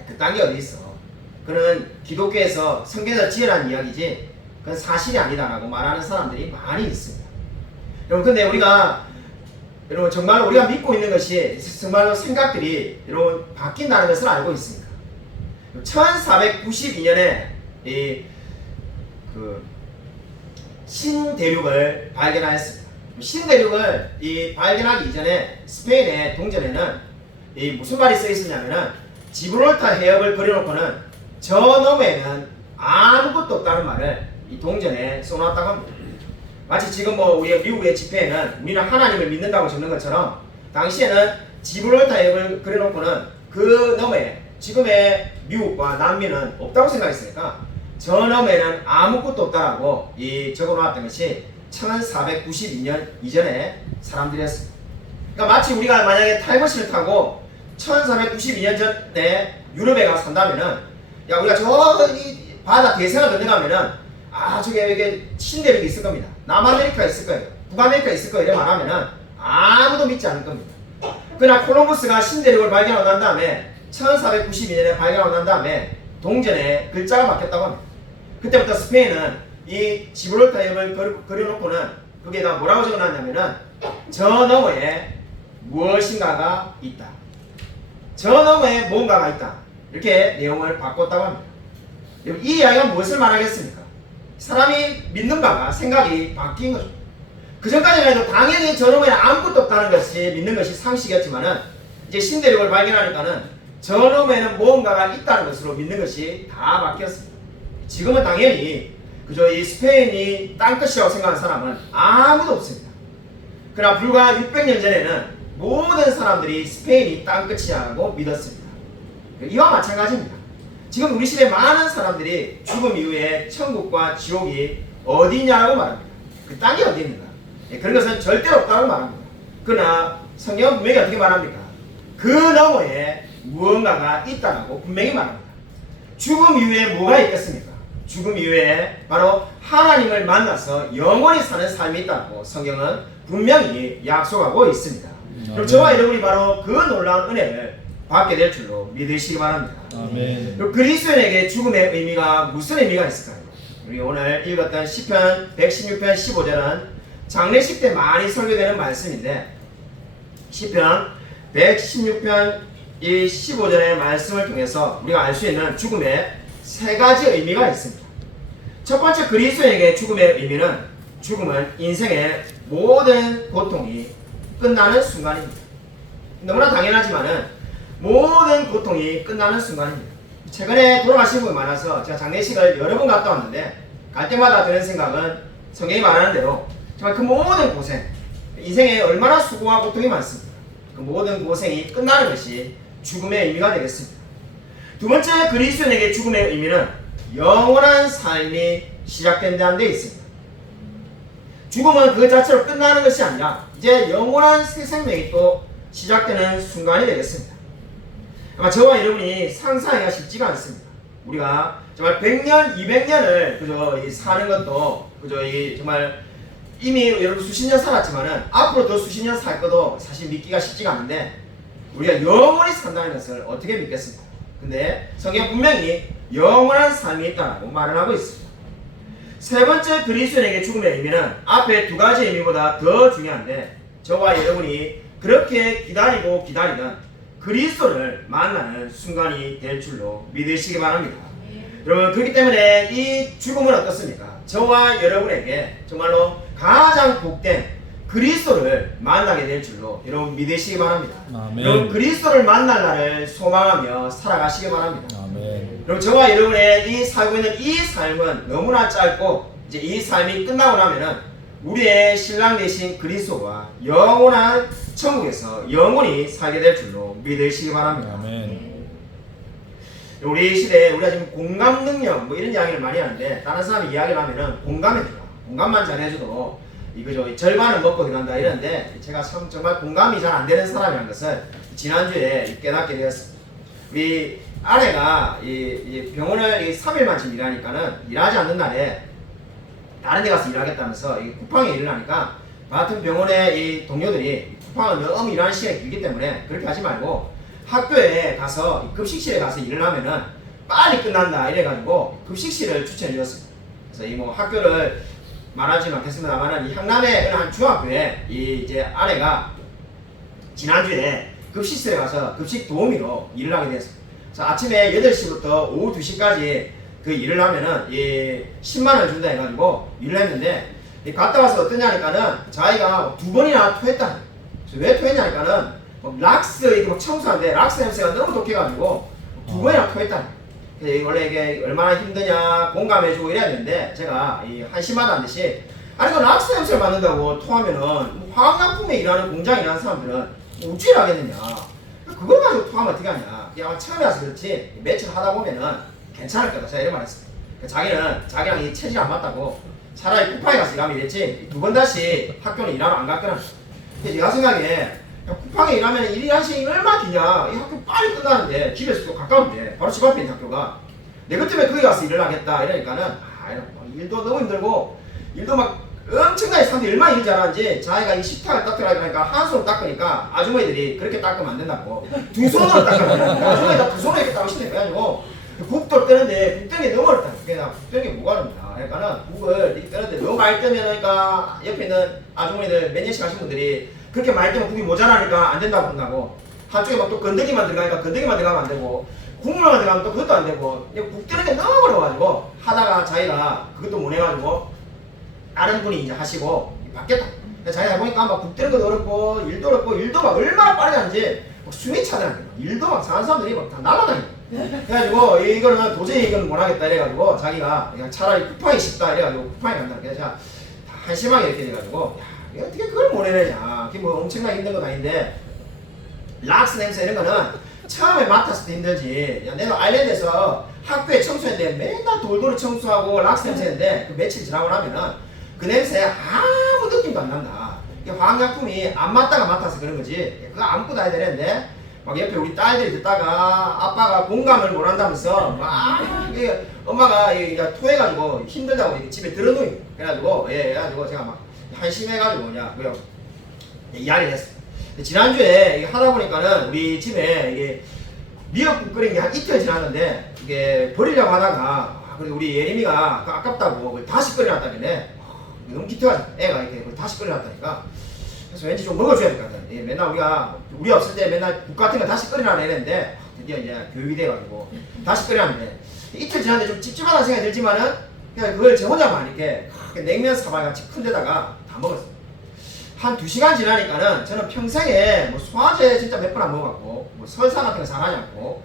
그딴 게 어디 있어? 그는 기독교에서 성경에서 지어낸 이야기지 그건 사실이 아니다라고 말하는 사람들이 많이 있습니다. 여러분, 근데 여러분 정말로 우리가 믿고 있는 것이 정말로 생각들이 여러분 바뀐다는 것을 알고 있습니다. 1492년에 신대륙을 발견하였습니다. 신대륙을 발견하기 이전에 스페인의 동전에는 무슨 말이 써 있었냐면은 지브롤터 해협을 그려놓고는 저 너머에는 아무것도 없다는 말을 이 동전에 써놨다고 합니다. 마치 지금 뭐 우리 미국의 지폐에는 우리는 하나님을 믿는다고 적는 것처럼 당시에는 지브롤타 앱을 그려놓고는 그 너머에 지금의 미국과 남미는 없다고 생각했으니까 저 너머에는 아무것도 없다라고 이 적어놓았던 것이 1492년 이전에 사람들이었습니다. 그러니까 마치 우리가 만약에 타임머신을 타고 1492년 전에 유럽에 가서 산다면은 야 우리가 저 이 바다 대서양을 건너가면은 저게 이게 신대륙이 있을 겁니다. 남아메리카 있을 거예요. 북아메리카 있을 거예요. 이렇게 말하면은 아무도 믿지 않을 겁니다. 그러나 콜럼버스가 신대륙을 발견하고 난 다음에 1492년에 발견하고 난 다음에 동전에 글자가 바뀌었다고 합니다. 그때부터 스페인은 이 지브롤타 앱을 그려놓고는 거기에다 뭐라고 적어놨냐면은 저 너머에 무엇인가가 있다. 저 너머에 뭔가가 있다. 이렇게 내용을 바꿨다고 합니다. 이 이야기가 무엇을 말하겠습니까? 사람이 믿는 바가 생각이 바뀐 거죠. 그 전까지만 해도 당연히 저 너머에 아무것도 없다는 것이 믿는 것이 상식이었지만은 이제 신대륙을 발견하니까는 저 너머에는 무언가가 있다는 것으로 믿는 것이 다 바뀌었습니다. 지금은 당연히 그저 이 스페인이 땅끝이라고 생각하는 사람은 아무도 없습니다. 그러나 불과 600년 전에는 모든 사람들이 스페인이 땅끝이라고 믿었습니다. 이와 마찬가지입니다. 지금 우리 시대 많은 사람들이 죽음 이후에 천국과 지옥이 어디냐라고 말합니다. 그 땅이 어디입니까? 그런 것은 절대로 없다고 말합니다. 그러나 성경은 분명히 어떻게 말합니까? 그 너머에 무언가가 있다고 분명히 말합니다. 죽음 이후에 뭐가 있겠습니까? 죽음 이후에 바로 하나님을 만나서 영원히 사는 삶이 있다고 성경은 분명히 약속하고 있습니다. 그럼 저와 여러분이 바로 그 놀라운 은혜를 받게 될 줄로 믿으시기 바랍니다. 아멘. 그럼 그리스도인에게 죽음의 의미가 무슨 의미가 있을까요? 우리 오늘 읽었던 시편 116편 15절은 장례식 때 많이 설교되는 말씀인데 시편 116편 이 15절의 말씀을 통해서 우리가 알 수 있는 죽음의 세 가지 의미가 있습니다. 첫 번째, 그리스도인에게 죽음의 의미는 죽음은 인생의 모든 고통이 끝나는 순간입니다. 너무나 당연하지만은 모든 고통이 끝나는 순간입니다. 최근에 돌아가신 분이 많아서 제가 장례식을 여러 번 갔다 왔는데 갈 때마다 드는 생각은 성경이 말하는 대로 정말 그 모든 고생, 인생에 얼마나 수고와 고통이 많습니다. 그 모든 고생이 끝나는 것이 죽음의 의미가 되겠습니다. 두 번째, 그리스도인에게 죽음의 의미는 영원한 삶이 시작된다는 데 있습니다. 죽음은 그 자체로 끝나는 것이 아니라 이제 영원한 새 생명이 또 시작되는 순간이 되겠습니다. 아마 저와 여러분이 상상하기가 쉽지가 않습니다. 우리가 정말 100년, 200년을 그저 사는 것도 그저 정말 이미 여러분 수십 년 살았지만은 앞으로 더 수십 년 살 것도 사실 믿기가 쉽지가 않은데 우리가 영원히 산다는 것을 어떻게 믿겠습니까? 근데 성경 분명히 영원한 삶이 있다고 말을 하고 있습니다. 세 번째, 그리스도인에게 죽음의 의미는 앞에 두 가지 의미보다 더 중요한데 저와 여러분이 그렇게 기다리고 기다리던 그리스도를 만나는 순간이 될 줄로 믿으시기 바랍니다. 여러분, 그렇기 때문에 이 죽음은 어떻습니까? 저와 여러분에게 정말로 가장 복된 그리스도를 만나게 될 줄로 여러분 믿으시기 바랍니다. 아멘. 여러분, 그리스도를 만날 날을 소망하며 살아가시기 바랍니다. 아멘. 그럼 저와 여러분의 이 살고 있는 이 삶은 너무나 짧고 이제 이 삶이 끝나고 나면은 우리의 신랑 되신 그리스도와 영원한 천국에서 영원히 살게 될 줄로 믿으시기 바랍니다. 아멘. 우리 시대에 우리가 지금 공감 능력 뭐 이런 이야기를 많이 하는데 다른 사람이 이야기를 하면은 공감해줘라. 공감만 잘해줘도 이거죠. 절반은 먹고 들어간다 이러는데 제가 참 정말 공감이 잘 안 되는 사람이라는 것을 지난주에 깨닫게 되었습니다. 우리 아내가 이 병원을 3일만 지금 일하니까는 일하지 않는 날에 다른 데 가서 일하겠다면서 쿠팡에 일을 하니까 같은 병원의 이 동료들이 쿠팡은 너무 일하는 시간이 길기 때문에 그렇게 하지 말고 학교에 가서 급식실에 가서 일을 하면은 빨리 끝난다 이래가지고 급식실을 추천해 주었습니다. 그래서 이 뭐 학교를 말하지는 않겠습니다만은 이 향남의 어느 한 중학교에 이제 아내가 지난주에 급식실에 가서 급식 도우미로 일을 하게 됐습니다. 그래서 아침에 8시부터 오후 2시까지 그 일을 하면은 10만 원 준다 해가지고 일을 했는데 갔다 와서 어떠냐니까는 자기가 2번이나 토했다. 왜 토했냐니까는 락스 이거 막 청소하는데 락스 냄새가 너무 독해가지고 2번이나 토했다. 원래 이게 얼마나 힘드냐 공감해주고 이래야 되는데 제가 이 한심하다 듯이 아니 그 락스 냄새를 맡는다고 토하면은 뭐 화학약품에 일하는 공장에 일하는 사람들은 우찌를 하겠느냐. 그걸 가지고 토하면 어떻게 하냐. 야 처음에 와서 그렇지 며칠 하다 보면은 괜찮을 거다. 제가 이런 말 했어요. 자기랑 이 체질이 안 맞다고 차라리 쿠팡에 가서 일하면 이랬지 두 번 다시 학교는 일하러 안 갔거든. 근데 제가 생각에 쿠팡에 일하면 1일 1시간이 얼마나 기냐. 이 학교 빨리 끝나는데 집에서 또 가까운데 바로 집 앞에 있는 학교가 내가 때문에 거기 가서 일을 하겠다 이러니까는 일도 너무 힘들고 일도 막 엄청나게 사람들이 얼마나 일 잘하는지 자기가 이 식탁을 닦으라 그러니까 한 손으로 닦으니까 아주머니들이 그렇게 닦으면 안 된다고 두 손으로 닦으라 아주머니가 두 손으로 이렇게 닦으시네. 그래가지고 국도 뜨는데 국 뜨는 게 너무 어렵다. 그냥 국 뜨는 게 뭐가 어렵냐. 그러니까는 국을 이렇게 뜨는데 너무 많이 뜨면 그러니까 옆에 있는 아주머니들 몇 년씩 하신 분들이 그렇게 많이 뜨면 국이 모자라니까 안 된다고 그런다고. 한쪽에 막 또 건더기만 들어가니까 건더기만 들어가면 안 되고 국물만 들어가면 또 그것도 안 되고 국 뜨는 게 너무 어려워가지고 하다가 자기가 그것도 못 해가지고 다른 분이 이제 하시고 바뀌었다. 자기가 해보니까 막 국 뜨는 것도 어렵고 일도 막 얼마나 빨리 하는지 숨이 차더라고요. 일도 막 사는 사람들이 막 다 날아다니고 그래가지고 이거는 도저히 이건 못하겠다 이래가지고 자기가 그냥 차라리 쿠팡이 쉽다 이래가지고 쿠팡이 간다. 그래서 제가 한심하게 이렇게 돼가지고 야 어떻게 그걸 못 해내냐. 그게 뭐 엄청나게 힘든 건 아닌데 락스 냄새 이런 거는 처음에 맡았을 때 힘들지. 야, 내가 아일랜드에서 학교에 청소했는데 맨날 돌돌이 청소하고 락스 냄새인데 그 며칠 지나고 나면은 그 냄새 아무 느낌도 안 난다. 이게 화학약품이 안 맞다가 맡아서 그런 거지. 그거 안 묻어야 되는데 막 옆에 우리 딸들이 듣다가 아빠가 공감을 못 한다면서 막 이게 엄마가 이게 토해가지고 힘들다고 집에 들어놓이. 그래가지고 그래가지고 제가 막 한심해가지고 그냥 이야기를 했어. 지난주에 하다 보니까는 우리 집에 이게 미역국 끓인 게 한 이틀 지났는데 이게 버리려고 하다가 그래도 우리 예림이가 아깝다고 그걸 다시 끓여놨다길래 너무 기특하죠. 애가 이렇게 그걸 다시 끓여놨다니까. 그래서 왠지 좀 먹어줘야 될 것 같아. 맨날 우리 없을 때 맨날 국 같은 거 다시 끓여놔야 되는데 드디어 이제 교육이 돼가지고 다시 끓여놨는데 이틀 지났는데 좀 찝찝하다는 생각이 들지만은 그냥 그걸 제 혼자만 이렇게 냉면 사발같이 큰 데다가 다 먹었어요. 한 2시간 지나니까는 저는 평생에 뭐 소화제 진짜 몇 번 안 먹어봤고 뭐 설사 같은 거 잘하지 않고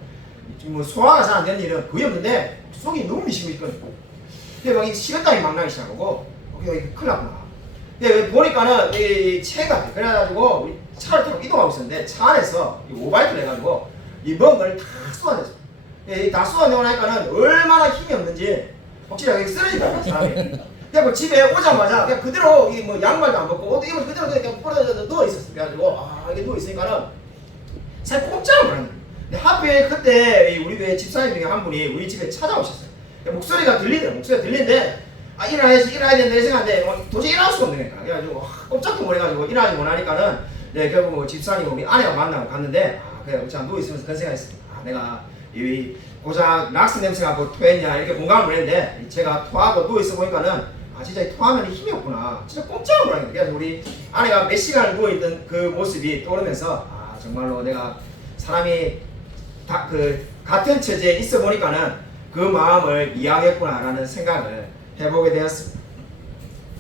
뭐 소화가 잘 안 되는 일은 거의 없는데 속이 너무 미시미거든요. 근데 막 식은땀이 막 나기 시작하고 이거 큰일 났구나. 근데 보니까는 이 체가 그래가지고 우리 차를 타고 이동하고 있었는데 차 안에서 이 오바이트를 해가지고 이 먹은 걸 다 쏟아냈어. 다 쏟아내고 나니까는 얼마나 힘이 없는지 진짜 쓰러지더라고요 사람이. 그래서 집에 오자마자 그냥 그대로 이 뭐 양말도 안 벗고 옷도 입을 그대로 그냥 뿌려져 누워 있었어. 그래가지고 이게 누워 있으니까는 사실 꼼짝을 못 하는 거예요. 근데 하필 그때 우리 왜 집사님 중에 한 분이 우리 집에 찾아오셨어요. 목소리가 들리더라고요. 목소리가 들리는데 일어나야 된다 이 생각인데 도저히 일어날 수가 없는 거니까. 그래가지고 꼼짝도 못 해가지고 일어나지 못하니까는 결국 뭐 집사님 우리 아내가 만나고 갔는데 그래 어차피 누워 있으면서 그런 생각했어요. 내가 이 고작 락스 냄새가 뭐 토했냐 이렇게 공감을 못 했는데 제가 토하고 누워 있어 보니까는 진짜 토하면 힘이 없구나. 진짜 꼼짝을 못 하겠네. 그래서 우리 아내가 몇 시간을 누워있던 그 모습이 떠오르면서 정말로 내가 사람이 다 같은 처지에 있어 보니까는 그 마음을 이해하겠구나라는 생각을 해보게 되었습니다.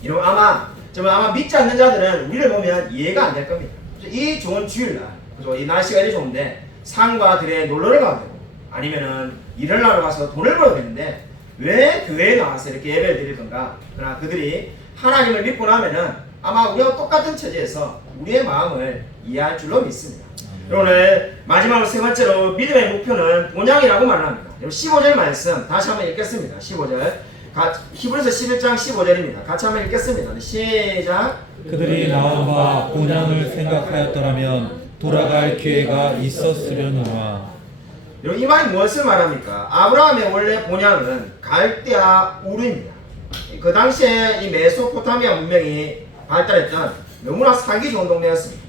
이런 아마 믿지 않는 자들은 우리를 보면 이해가 안 될 겁니다. 이 좋은 주일날, 그죠? 이 날씨가 이리 좋은데 산과 들에 놀러를 가도 되고 아니면은 일을 하러 가서 돈을 벌어야 되는데 왜 교회에 나와서 이렇게 예배를 드릴 건가? 그러나 그들이 하나님을 믿고 나면은 아마 우리와 똑같은 처지에서 우리의 마음을 이해할 줄로 믿습니다. 오늘 마지막으로 세 번째로 믿음의 목표는 본향이라고 말합니다. 15절 말씀 다시 한번 읽겠습니다. 15절 히브리서 11장 15절입니다. 같이 한번 읽겠습니다. 시작. 그들이 나온 바 본향을 생각하였더라면 돌아갈 기회가 있었으려니와. 이 말이 무엇을 말합니까? 아브라함의 원래 본향은 갈대아 우르입니다. 그 당시에 이 메소포타미아 문명이 발달했던 너무나 살기 좋은 동네였습니다.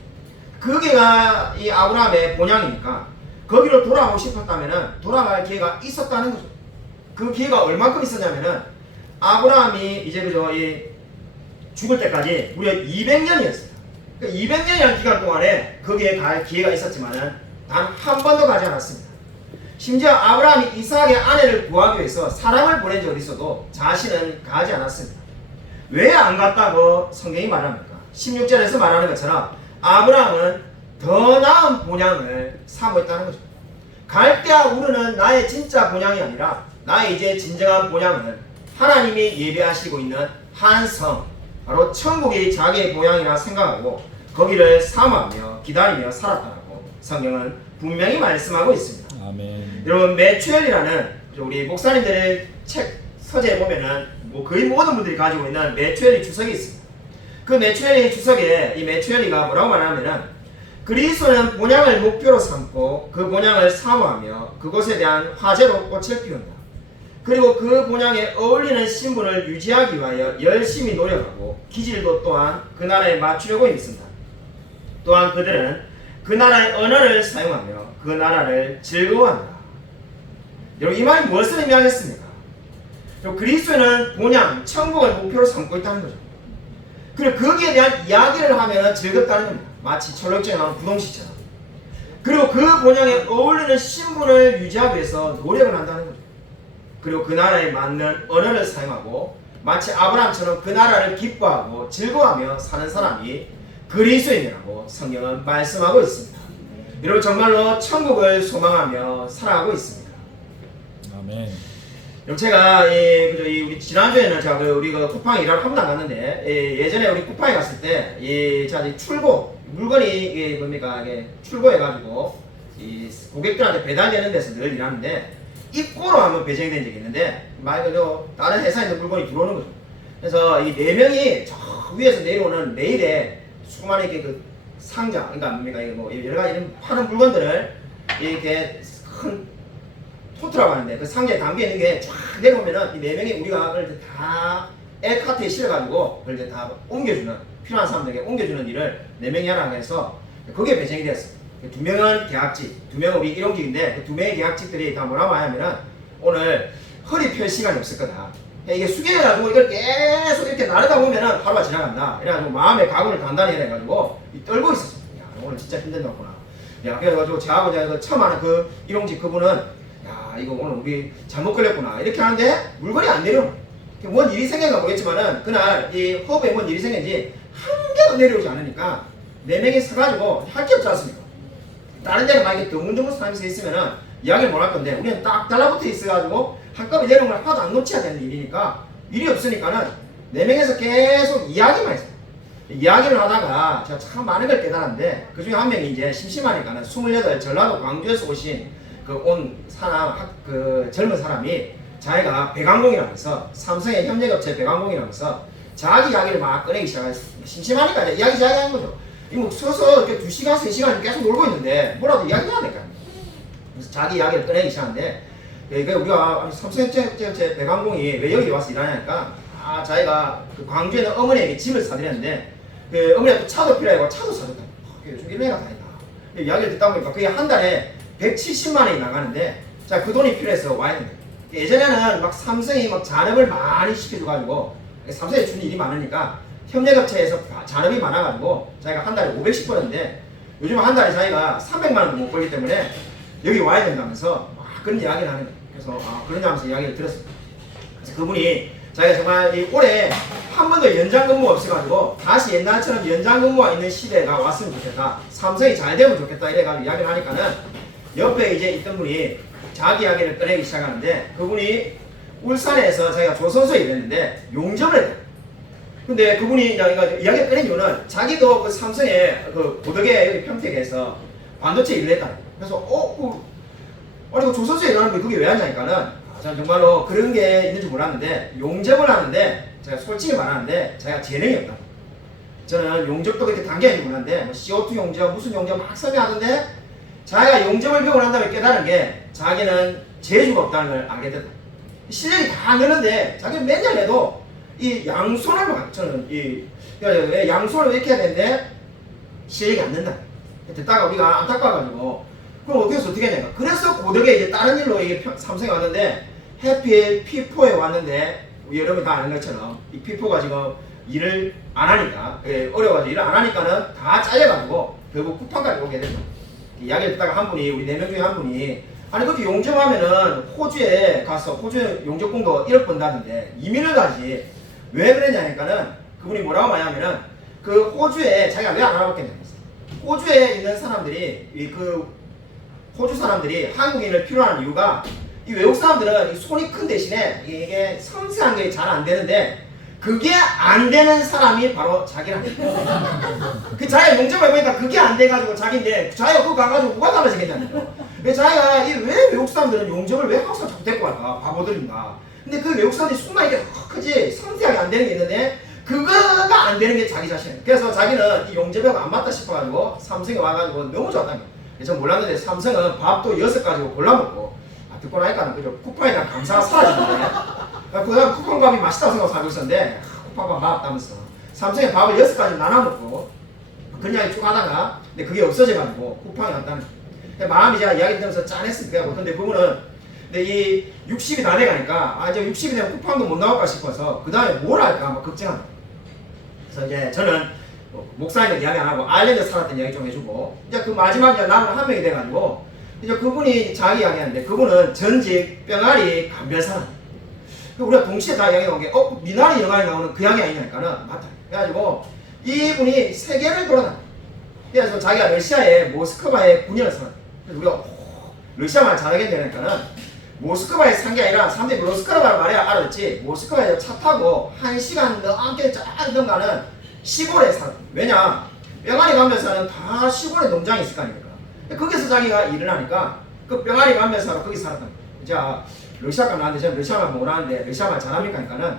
거기가 이 아브라함의 본향이니까 거기로 돌아가고 싶었다면 돌아갈 기회가 있었다는 거죠. 그 기회가 얼마큼 있었냐면은 아브라함이 이제 죽을 때까지 무려 200년이었어요. 그 200년이라는 기간 동안에 거기에 갈 기회가 있었지만은 단 한 번도 가지 않았습니다. 심지어 아브라함이 이삭의 아내를 구하기 위해서 사람을 보낸 적이 있어도 자신은 가지 않았습니다. 왜 안 갔다고 성경이 말합니까? 16절에서 말하는 것처럼 아브라함은 더 나은 본향을 사모했다는 거죠. 갈대와 우르는 나의 진짜 본향이 아니라 나의 이제 진정한 본향은 하나님이 예배하시고 있는 한 성, 바로 천국이 자기의 본향이라 생각하고 거기를 사모하며 기다리며 살았다고 성경은 분명히 말씀하고 있습니다. 아멘. 여러분, 매추엘이라는 우리 목사님들의 책 서재에 보면은 뭐 거의 모든 분들이 가지고 있는 매추엘리 주석이 있습니다. 그 매추엘리 주석에 이 매추엘리가 뭐라고 말하냐면은 그리스도는 본향을 목표로 삼고 그 본향을 사모하며 그곳에 대한 화제로 꽃을 피운다. 그리고 그 본향에 어울리는 신분을 유지하기 위하여 열심히 노력하고 기질도 또한 그 나라에 맞추려고 힘쓴다. 또한 그들은 그 나라의 언어를 사용하며 그 나라를 즐거워한다. 여러분, 이 말이 무엇을 의미하겠습니까? 그리스도는 본향, 천국을 목표로 삼고 있다는 거죠. 그리고 거기에 대한 이야기를 하면 즐겁다는 겁니다. 마치 철록장에 나오는 부동시처럼. 그리고 그 본향에 어울리는 신분을 유지하기 위해서 노력을 한다는 거죠. 그리고 그 나라에 맞는 언어를 사용하고 마치 아브라함처럼 그 나라를 기뻐하고 즐거워하며 사는 사람이 그리스도인이라고 성경은 말씀하고 있습니다. 여러분, 정말로 천국을 소망하며 살아가고 있습니다. 아멘. 제가 우리 지난주에는 제가 우리 쿠팡 일하러 한 번도 안 갔는데 예전에 우리 쿠팡에 갔을 때 제가 출고 물건이 뭡니까 출고해가지고 이 고객들한테 배달되는 데서 늘 일하는데 입고로 한번 배정이 된 적이 있는데 말 그대로 다른 회사에 있는 물건이 들어오는 거죠. 그래서 이 4명이 저 위에서 내려오는 레일에 수많은 그 상자, 그러니까 뭡니까 뭐 여러 가지 이런 파는 물건들을 이렇게 큰 토트라고 하는데 그 상자에 담겨 있는 게 쫙 내려오면은 이 4명이 우리가 그걸 다 엘카트에 실어가지고 그걸 이제 다 옮겨주는, 필요한 사람들에게 옮겨주는 일을 4명이 하라고 해서 거기에 배정이 되었어요. 2명은 계약직, 2명은 우리 일용직인데 그 2명의 계약직들이 다 뭐라고 하냐면은 오늘 허리 펼 시간이 없을 거다. 이게 숙여가지고 이걸 계속 이렇게 나르다 보면은 하루가 지나간다. 이래가지고 마음의 각오를 단단히 해가지고 떨고 있었어요. 야, 오늘 진짜 힘들었구나. 야, 그래가지고 저하고 제가 처음 하는 그 일용직 그분은 야, 이거 오늘 우리 잘못 걸렸구나. 이렇게 하는데 물건이 안 내려오네. 뭔 일이 생긴가 모르겠지만은 그날 이 허브에 뭔 일이 생긴지 한 개도 내려오지 않으니까 4명이 서가지고 할 게 없지 않습니까? 다른 데는 만약에 드문드문 사람이 서 있으면은 이야기를 못 할 건데 우리는 딱 달라붙어 있어가지고 한꺼번에 내려온 걸 하나도 안 놓쳐야 되는 일이니까 일이 없으니까는 4명에서 계속 이야기만 했어요. 이야기를 하다가 제가 참 많은 걸 깨달았는데 그 중에 한 명이 이제 심심하니까는 28 전라도 광주에서 오신 온 사람, 젊은 사람이 자기가 배관공이라면서 삼성의 협력업체 배관공이라면서 자기 이야기를 막 꺼내기 시작해서 심심하니까 이제 이야기 하는 거죠. 이거 뭐 서서 이렇게 2시간, 3시간 계속 놀고 있는데 뭐라도 이야기해야 될까? 그래서 자기 이야기를 꺼내기 시작하는데 우리가 삼성협력업체 배관공이 왜 여기 와서 일하냐니까 자기가 그 광주에 있는 어머니에게 집을 사드렸는데 그 어머니가 또 차도 필요하고 차도 사줬다. 요즘 이런 애가 다 있다. 이야기를 듣다 보니까 그게 한 달에 170만 원이 나가는데 자, 그 돈이 필요해서 와야 된다. 예전에는 막 삼성이 막 잔업을 많이 시켜줘가지고 삼성에 주는 일이 많으니까 협력업체에서 잔업이 많아가지고 자기가 한 달에 500씩 벌었는데 요즘 한 달에 자기가 300만 원도 못 벌기 때문에 여기 와야 된다면서 그런 이야기를 하는 거예요. 그래서 그러냐면서 이야기를 들었습니다. 그래서 그분이 자기가 정말 올해 한 번도 연장 근무가 없어가지고 다시 옛날처럼 연장 근무가 있는 시대가 왔으면 좋겠다. 삼성이 잘 되면 좋겠다. 이래가지고 이야기를 하니까는 옆에 이제 있던 분이 자기 이야기를 꺼내기 시작하는데 그분이 울산에서 자기가 조선소에 일했는데 용접을 했대요. 근데 그분이 이야기를 꺼낸 이유는 자기도 그 삼성의 그 고덕에 여기 평택에서 반도체 일을 했다. 그래서 아니 그 조선소에 일하는데 그게 왜 하냐니까는 저는 정말로 그런 게 있는지 몰랐는데 용접을 하는데 제가 솔직히 말하는데 제가 재능이 없다. 저는 용접도 그렇게 단계인지 몰랐는데 뭐 CO2 용접 무슨 용접 막 설명하던데 자기가 용접을 배우고 난 다음에 깨달은 게 자기는 재주가 없다는 걸 알게 됐다. 실력이 다 느는데 자기는 맨날 해도 이 양손을 막 저는 양손을 이렇게 해야 되는데 실력이 안 된다. 듣다가 우리가 안타까워가지고 그럼 어떻게 했냐. 그래서 고덕에 이제 다른 일로 이게 삼성에 왔는데 해피의 P4에 왔는데 여러분이 다 아는 것처럼 이 P4가 지금 일을 안 하니까 어려워가지고 일을 안 하니까는 다 잘려가지고 결국 쿠팡까지 오게 된다. 이야기를 듣다가 한 분이 우리 4명 중에 한 분이 아니 그렇게 용접하면은 호주에 가서 호주에 용접 공도 1억 번다는데 이민을 가지 왜 그랬냐니까는 그분이 뭐라고 말하냐면은 그 호주에 자기가 왜 안 알아봤겠냐면서 호주에 있는 사람들이 그 호주 사람들이 한국인을 필요로 하는 이유가 이 외국 사람들은 이 손이 큰 대신에 이게 섬세한 게 잘 안 되는데 그게 안 되는 사람이 바로 자기라. 그 자기가 용접해보니까 그게 안 돼가지고 자기인데 자기가 그거 가가지고 뭐가 달라지겠냐고요. 자기가 왜 외국 사람들은 용접을 왜 항상 자꾸 데리고 갈까? 바보들인가. 근데 그 외국 사람들이 손만 이게 크지 섬세하게 안 되는 게 있는데 그거가 안 되는 게 자기 자신. 그래서 자기는 이 용접하고 안 맞다 싶어가지고 삼성에 와가지고 너무 좋았다는 거예요. 전 몰랐는데 삼성은 밥도 6가지고 골라먹고 듣고 나니까 그죠 쿠팡이랑 감사가 사라지는데 그 다음 쿠팡밥이 맛있다고 생각하고 살고 있었는데 쿠팡밥 맛없다면서 삼성에 밥을 6가지 나눠먹고 그냥 쭉 하다가 근데 그게 없어져가지고 쿠팡이 왔다는 거예요. 마음이 제가 이야기 들으면서 짠했습니다. 근데 그분은 근데 이 60이 다 돼가니까 이제 60이 되면 쿠팡도 못 나올까 싶어서 그 다음에 뭘 할까 막 걱정합니다. 그래서 이제 저는 목사님들 이야기 안 하고 아일랜드 살았던 이야기 좀 해주고 이제 그 마지막 이제 남은 한 명이 돼가지고 이제 그분이 자기 이야기하는데 그분은 전직 병아리 감별사람. 우리가 동시에 다 이야기 나온 게 미나리 영화에 나오는 그 이야기 아니냐니까는 맞다. 그래가지고 이분이 세계를 돌아다녀. 그래서 자기가 러시아의 모스크바에 9년을 살았다. 그래서 우리가 러시아말 잘하겠냐니까는 모스크바에 산 게 아니라 사람들이 모스크바를 말해야 알았지 모스크바에 차 타고 1시간 넘게 쫙 넘가는 시골에 살았다. 왜냐 병아리 감별사는 다 시골에 농장이 있을 거 아닙니까? 거기서 자기가 일을 하니까 그 병아리 감별사가 거기 살았다. 자 러시아가 나한테 저는 러시아말 못하는데 러시아말 잘합니까? 하니까는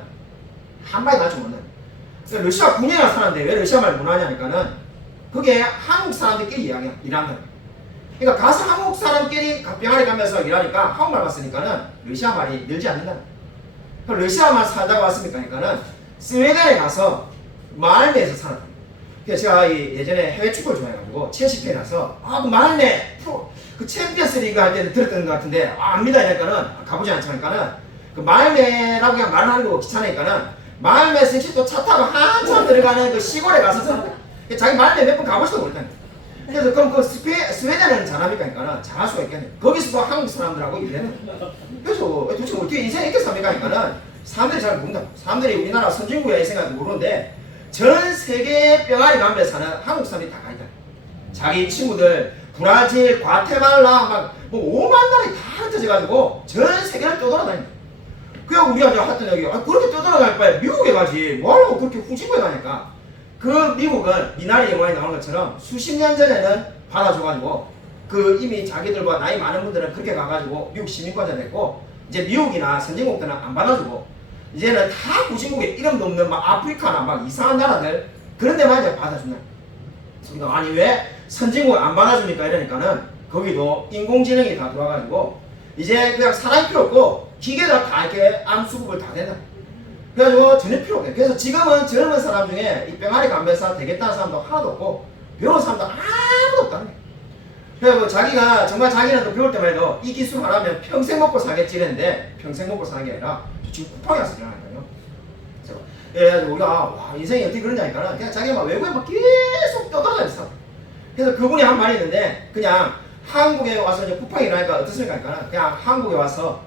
한마디 나지 못해. 러시아 9년이나 살았는데 왜 러시아말 못하냐니까는 그게 한국 사람들끼리 일한다. 그러니까 가서 한국 사람끼리 병아리 가면서 일하니까 한국말 왔으니까는 러시아 말이 늘지 않는다. 러시아만 살다가 왔으니까 하니까는 스웨덴에 가서 말메에서 살았다. 그래서 제가 예전에 해외 축구를 좋아해가지고 첼시 팬이라서 그 말메 프로 그 챔피언스 리그 할 때는 들었던 것 같은데 압니다. 그러니까는 가보지 않지만니까는 그 말메라고 그냥 말하는 거 귀찮으니까는 말메 스시 또 차 타고 한참 들어가는 그 시골에 가서 살았다. 자기 말메 몇 번 가보지도 못했다니까. 그래서 그럼 그 스웨덴은 잘합니까? 그러니까 잘할 수가 있겠네. 거기서도 한국 사람들하고 일하는. 그래서 도대체 어떻게 인생이 이렇게 삽니까? 그러니까 사람들이 잘 모른다. 사람들이 우리나라 선진국이야 이 생각도 모르는데 전 세계 병아리 감별에 사는 한국 사람들이 다 가있다. 자기 친구들 브라질, 과테말라 막 뭐 5만 나라에 다 흩어져가지고 전 세계를 떠돌아다닌다. 그래서 우리가 저 하여튼 여기 그렇게 떠돌아갈 바에 미국에 가지 뭐하려고 그렇게 후진국에 가니까 그 미국은 미나리 영화에 나오는 것처럼 수십 년 전에는 받아줘가지고 그 이미 자기들보다 나이 많은 분들은 그렇게 가가지고 미국 시민권자 됐고 이제 미국이나 선진국들은 안 받아주고 이제는 다 후진국에 이름도 없는 막 아프리카나 막 이상한 나라들 그런 데만 이제 받아준다. 그러니까 아니 왜 선진국 안 받아주니까 이러니까는 거기도 인공지능이 다 들어와가지고 이제 그냥 사람이 필요 없고 기계가 다 이렇게 암 수급을 다 된다. 그래가지고 전혀 필요 없게. 그래서 지금은 젊은 사람 중에 이 병아리 감별사 되겠다는 사람도 하나도 없고 배우는 사람도 아무도 없다는 거예요. 그래서 자기가 정말 자기는 또 배울 때만 해도 이 기술 하나면 평생 먹고 살겠지 이랬는데 평생 먹고 사는 게 아니라 지금 쿠팡에 와서 일하니까요. 그래서 우리가 와 인생이 어떻게 그러냐니까는 그냥 자기가 막 외국에 막 계속 떠돌아다녔어. 그래서 그분이 한 말이 있는데 그냥 한국에 와서 이제 쿠팡에 일하니까 어떻습니까? 그러니까 그냥 한국에 와서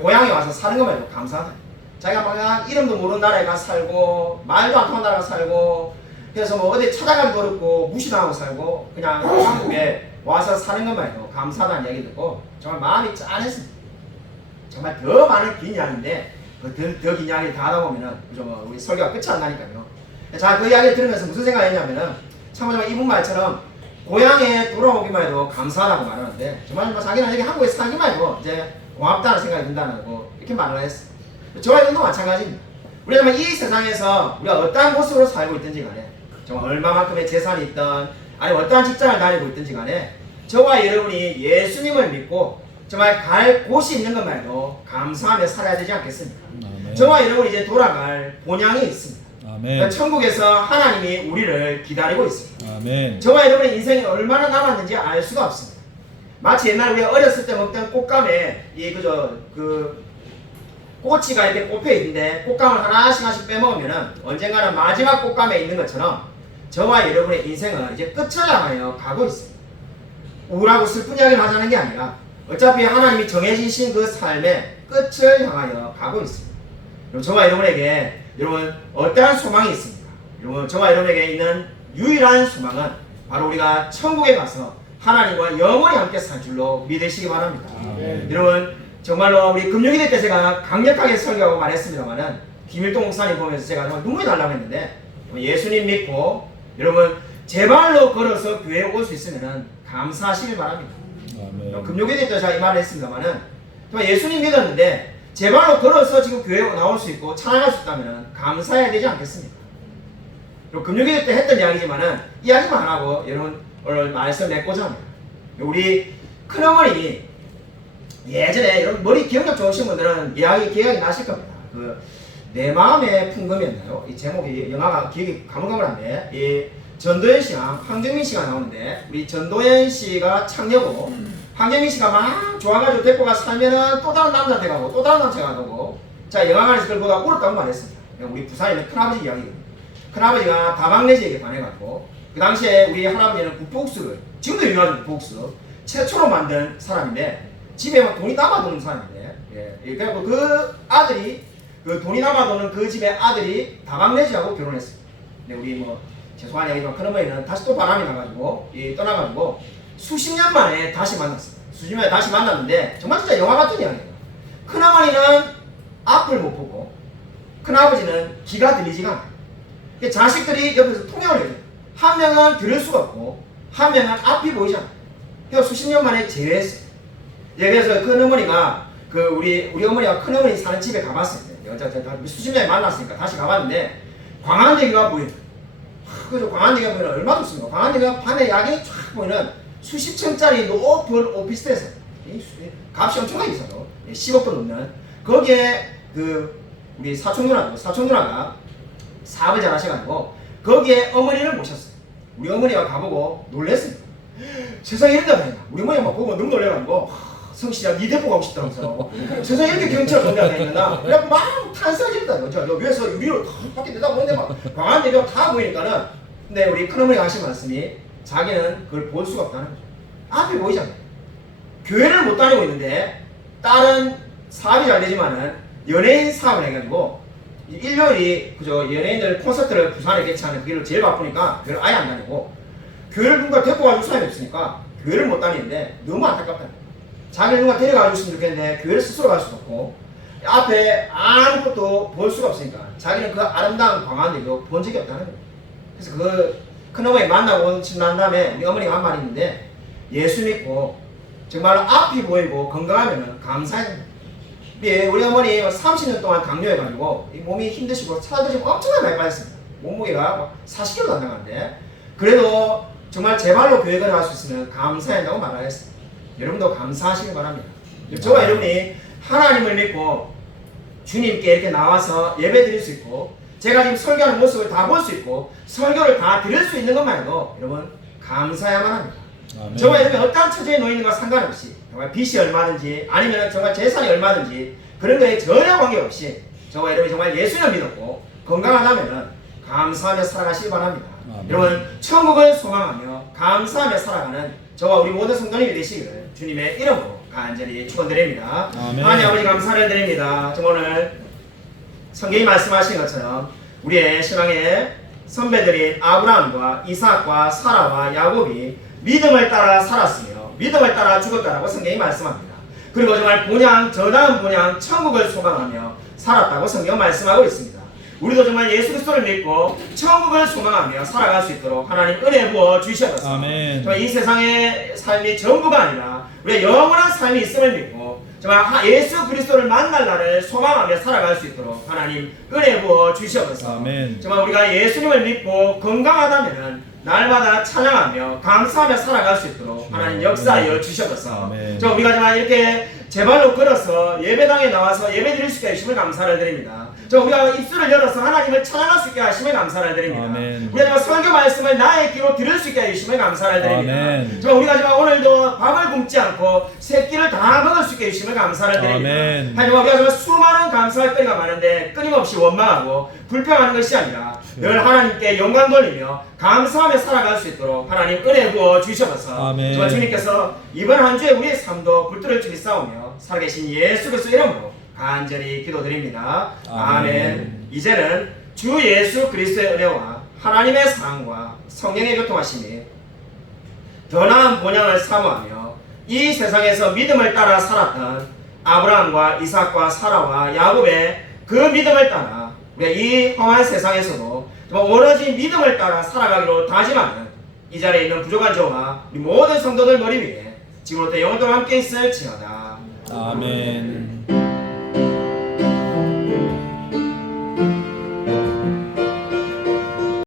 고향에 와서 사는 것만 해도 감사하다. 자기가 막 이름도 모르는 나라에 가서 살고 말도 안 통하는 나라에 가서 살고 그래서 뭐 어디 찾아가기도 어렵고 무시당하고 살고 그냥 한국에 와서 사는 것만 해도 감사하다는 얘기 듣고 정말 마음이 짠했습니다. 정말 더 많은 긴 이야기인데 더 긴 이야기를 다 하다 보면은 그죠 뭐 우리 설교가 끝이 안 나니까요. 자, 그 이야기를 들으면서 무슨 생각했냐면은 정말 이분 말처럼 고향에 돌아오기만 해도 감사하다고 말하는데 정말 자기는 여기 한국에 살기만 해도 이제 고맙다는 생각이 든다는 거 이렇게 말을 했어. 저와 이분도 마찬가지입니다. 우리가 이 세상에서 우리가 어떠한 모습으로 살고 있든지 간에 정말 얼마만큼의 재산이 있든 아니면 어떠한 직장을 다니고 있든지 간에 저와 여러분이 예수님을 믿고 정말 갈 곳이 있는 것만 해도 감사하며 살아야 되지 않겠습니까? 아멘. 저와 여러분이 이제 돌아갈 본향이 있습니다. 그러니까 천국에서 하나님이 우리를 기다리고 있습니다. 아멘. 저와 여러분의 인생이 얼마나 남았는지 알 수가 없습니다. 마치 옛날 우리가 어렸을 때 먹던 꽃감에 꼬치가 이렇게 꼽혀 있는데 꽃감을 하나씩 빼먹으면은 언젠가는 마지막 꽃감에 있는 것처럼 저와 여러분의 인생은 이제 끝을 향하여 가고 있습니다. 우울하고 슬픈 이야기를 하자는 게 아니라 어차피 하나님이 정해주신 그 삶의 끝을 향하여 가고 있습니다. 그럼 저와 여러분에게 여러분 어떠한 소망이 있습니까? 여러분 저와 여러분에게 있는 유일한 소망은 바로 우리가 천국에 가서 하나님과 영원히 함께 살 줄로 믿으시기 바랍니다. 아멘. 여러분 정말로 우리 금요일에 때 제가 강력하게 설교하고 말했습니다만은 김일동 목사님 보면서 제가 정말 눈물이 나려고 했는데 예수님 믿고 여러분 제 발로 걸어서 교회에 올 수 있으면 감사하시길 바랍니다. 아멘. 금요일에 때 제가 이 말을 했습니다만은 정말 예수님 믿었는데 제 발로 걸어서 지금 교회에 나올 수 있고 찬양할 수 있다면 감사해야 되지 않겠습니까? 그리고 금요일 때 했던 이야기지만은 이야기만 안 하고 여러분 오늘 말씀 맺고자 합니다. 우리 큰어머니 예전에 여러분 머리 기억력 좋으신 분들은 기억이 나실 겁니다. 내 마음의 풍금이었나요? 이 제목이 영화가 기억이 가물가물한데 이 전도연 씨랑 황정민 씨가 나오는데 우리 전도연 씨가 창녀고 황정민 씨가 막 좋아가지고 데리고 가서 살면은 또 다른 남자한테 가고 또 다른 남자가 가고 자 영화관에서 그걸 보다 울었다고 말했습니다. 우리 부산에 있는 큰아버지 이야기거든요. 큰아버지가 다방내지에게 반해가지고 그 당시에 우리 할아버지는 국보국수를 지금도 유명하죠. 국보국수 최초로 만든 사람인데 집에 막 돈이 남아도는 사람인데 그래갖고 그 아들이 그 돈이 남아도는 그 집의 아들이 다방내지하고 결혼했어요. 근데 우리 뭐 죄송한 얘기지만 큰어머니는 다시 또 바람이 나가지고 떠나가지고 수십 년 만에 다시 만났어요. 수십 년 만에 다시 만났는데 정말 진짜 영화 같은 이야기예요. 큰어머니는 앞을 못 보고 큰아버지는 귀가 들리지가 않아요. 자식들이 옆에서 통역을 해줘요. 한 명은 들을 수가 없고 한 명은 앞이 보이잖아요. 그래서 수십 년 만에 제외했어요. 그래서 큰어머니가 우리 어머니가 큰어머니 사는 집에 가봤어요. 수십 년에 만났으니까 다시 가봤는데 광안대교가 보여요. 그래서 광안대교가 보이는 얼마 좋습니까? 광안대교가 밤에 야경이 쫙 보이는 수십 층짜리 높은 오피스텔에서 값이 엄청나게 비싸죠. 10억 돈 넘는 거기에 우리 사촌 누나가 사업을 잘 하셔가지고 거기에 어머니를 모셨어요. 우리 어머니가 가보고 놀랬습니다. 세상에 이런 데가 있나? 우리 어머니가 막 보고 너무 놀래가지고 성씨야 니 데리고 가고 싶다면서 세상에 이렇게 경치가 좋은 데가 있나? 그래갖고 막 탄사질다. 저 위에서 유리로 밖에 내다보는데 막 광안대교가 다 보이니까는 근데 우리 큰어머니가 하신 말씀이 자기는 그걸 볼 수가 없다는 거죠. 앞이 보이잖아요. 교회를 못 다니고 있는데 딸은 사업이 잘 되지만은 연예인 사업을 해가지고 일요일이 연예인들 콘서트를 부산에 개최하는 그 길로 제일 바쁘니까 교회를 아예 안 다니고 교회를 누가 데리고 가줄 사람이 없으니까 교회를 못 다니는데 너무 안타깝다. 자기를 누가 데려가 줬으면 좋겠는데 교회를 스스로 갈 수도 없고 앞에 아무것도 볼 수가 없으니까 자기는 그 아름다운 광안대교 본 적이 없다는 거예요. 그래서 그 큰어머니 만나고 난 다음에 우리 어머니가 한 말이 있는데 예수 믿고 정말 앞이 보이고 건강하면 감사해야 됩니다. 우리 어머니 30년 동안 당뇨해가지고 이 몸이 힘드시고 살도 지금 엄청나게 많이 빠졌습니다. 몸무게가 40kg도 안 나가는데 그래도 정말 제 발로 교회 걸어갈 수 있으면 감사한다고 말하겠습니다. 여러분도 감사하시길 바랍니다. 저와 여러분이 하나님을 믿고 주님께 이렇게 나와서 예배 드릴 수 있고 제가 지금 설교하는 모습을 다 볼 수 있고 설교를 다 들을 수 있는 것만 해도 여러분 감사해야만 합니다. 아멘. 저와 여러분이 어떠한 처지에 놓여 있는 것과 상관없이 정말 빚이 얼마든지 아니면 정말 재산이 얼마든지 그런 거에 전혀 관계없이 저와 여러분이 정말 예수를 믿었고 건강하다면 감사하며 살아가시기 바랍니다. 아멘. 여러분 천국을 소망하며 감사하며 살아가는 저와 우리 모든 성도님이 되시기를 주님의 이름으로 간절히 축원드립니다. 아멘. 하나님 아버지 감사를 드립니다. 정말 오늘 성경이 말씀하신 것처럼 우리의 신앙의 선배들인 아브라함과 이삭과 사라와 야곱이 믿음을 따라 살았으며 믿음을 따라 죽었다라고 성경이 말씀합니다. 그리고 정말 저 다음 본향 천국을 소망하며 살았다고 성경 말씀하고 있습니다. 우리도 정말 예수 그리스도를 믿고 천국을 소망하며 살아갈 수 있도록 하나님 은혜 부어 주시옵소서. 아멘. 정말 이 세상의 삶이 전부가 아니라 우리의 영원한 삶이 있음을 믿고 정말 예수 그리스도를 만날 날을 소망하며 살아갈 수 있도록 하나님 은혜 부어 주시옵소서. 아멘. 정말 우리가 예수님을 믿고 건강하다면 날마다 찬양하며 감사하며 살아갈 수 있도록 하나님 역사하여 주시옵소서. 저 우리가 정말 이렇게 제 발로 걸어서 예배당에 나와서 예배 드릴 수 있게 하심을 감사를 드립니다. 저 우리가 입술을 열어서 하나님을 찬양할 수 있게 하심을 감사를 드립니다. 아멘. 우리가 정말 설교 말씀을 나의 귀로 들을 수 있게 하심을 감사를 드립니다. 아멘. 저 우리가 정말 오늘도 밥을 굶지 않고 세 끼를 다 먹을 수 있게 하심을 감사를 드립니다. 아멘. 하지만 우리가 정말 수많은 감사할 거리가 많은데 끊임없이 원망하고 불평하는 것이 아니라 늘 하나님께 영광 돌리며 감사하며 살아갈 수 있도록 하나님 은혜 부어 주시옵소서. 아멘. 정말 주님께서 이번 한 주에 우리의 삶도 불들을 주기 싸우며 살아계신 예수 그리스도 이름으로 간절히 기도드립니다. 아멘. 이제는 주 예수 그리스도의 은혜와 하나님의 사랑과 성령의 교통하심이 더 나은 본향을 사모하며 이 세상에서 믿음을 따라 살았던 아브라함과 이삭과 사라와 야곱의 그 믿음을 따라 우리가 이 험한 세상에서도 정말 오로지 믿음을 따라 살아가기로 다짐하는 이 자리에 있는 부족한 저와 우리 모든 성도들 머리 위에 지금부터 영원토록 함께 있을지어다. 아멘.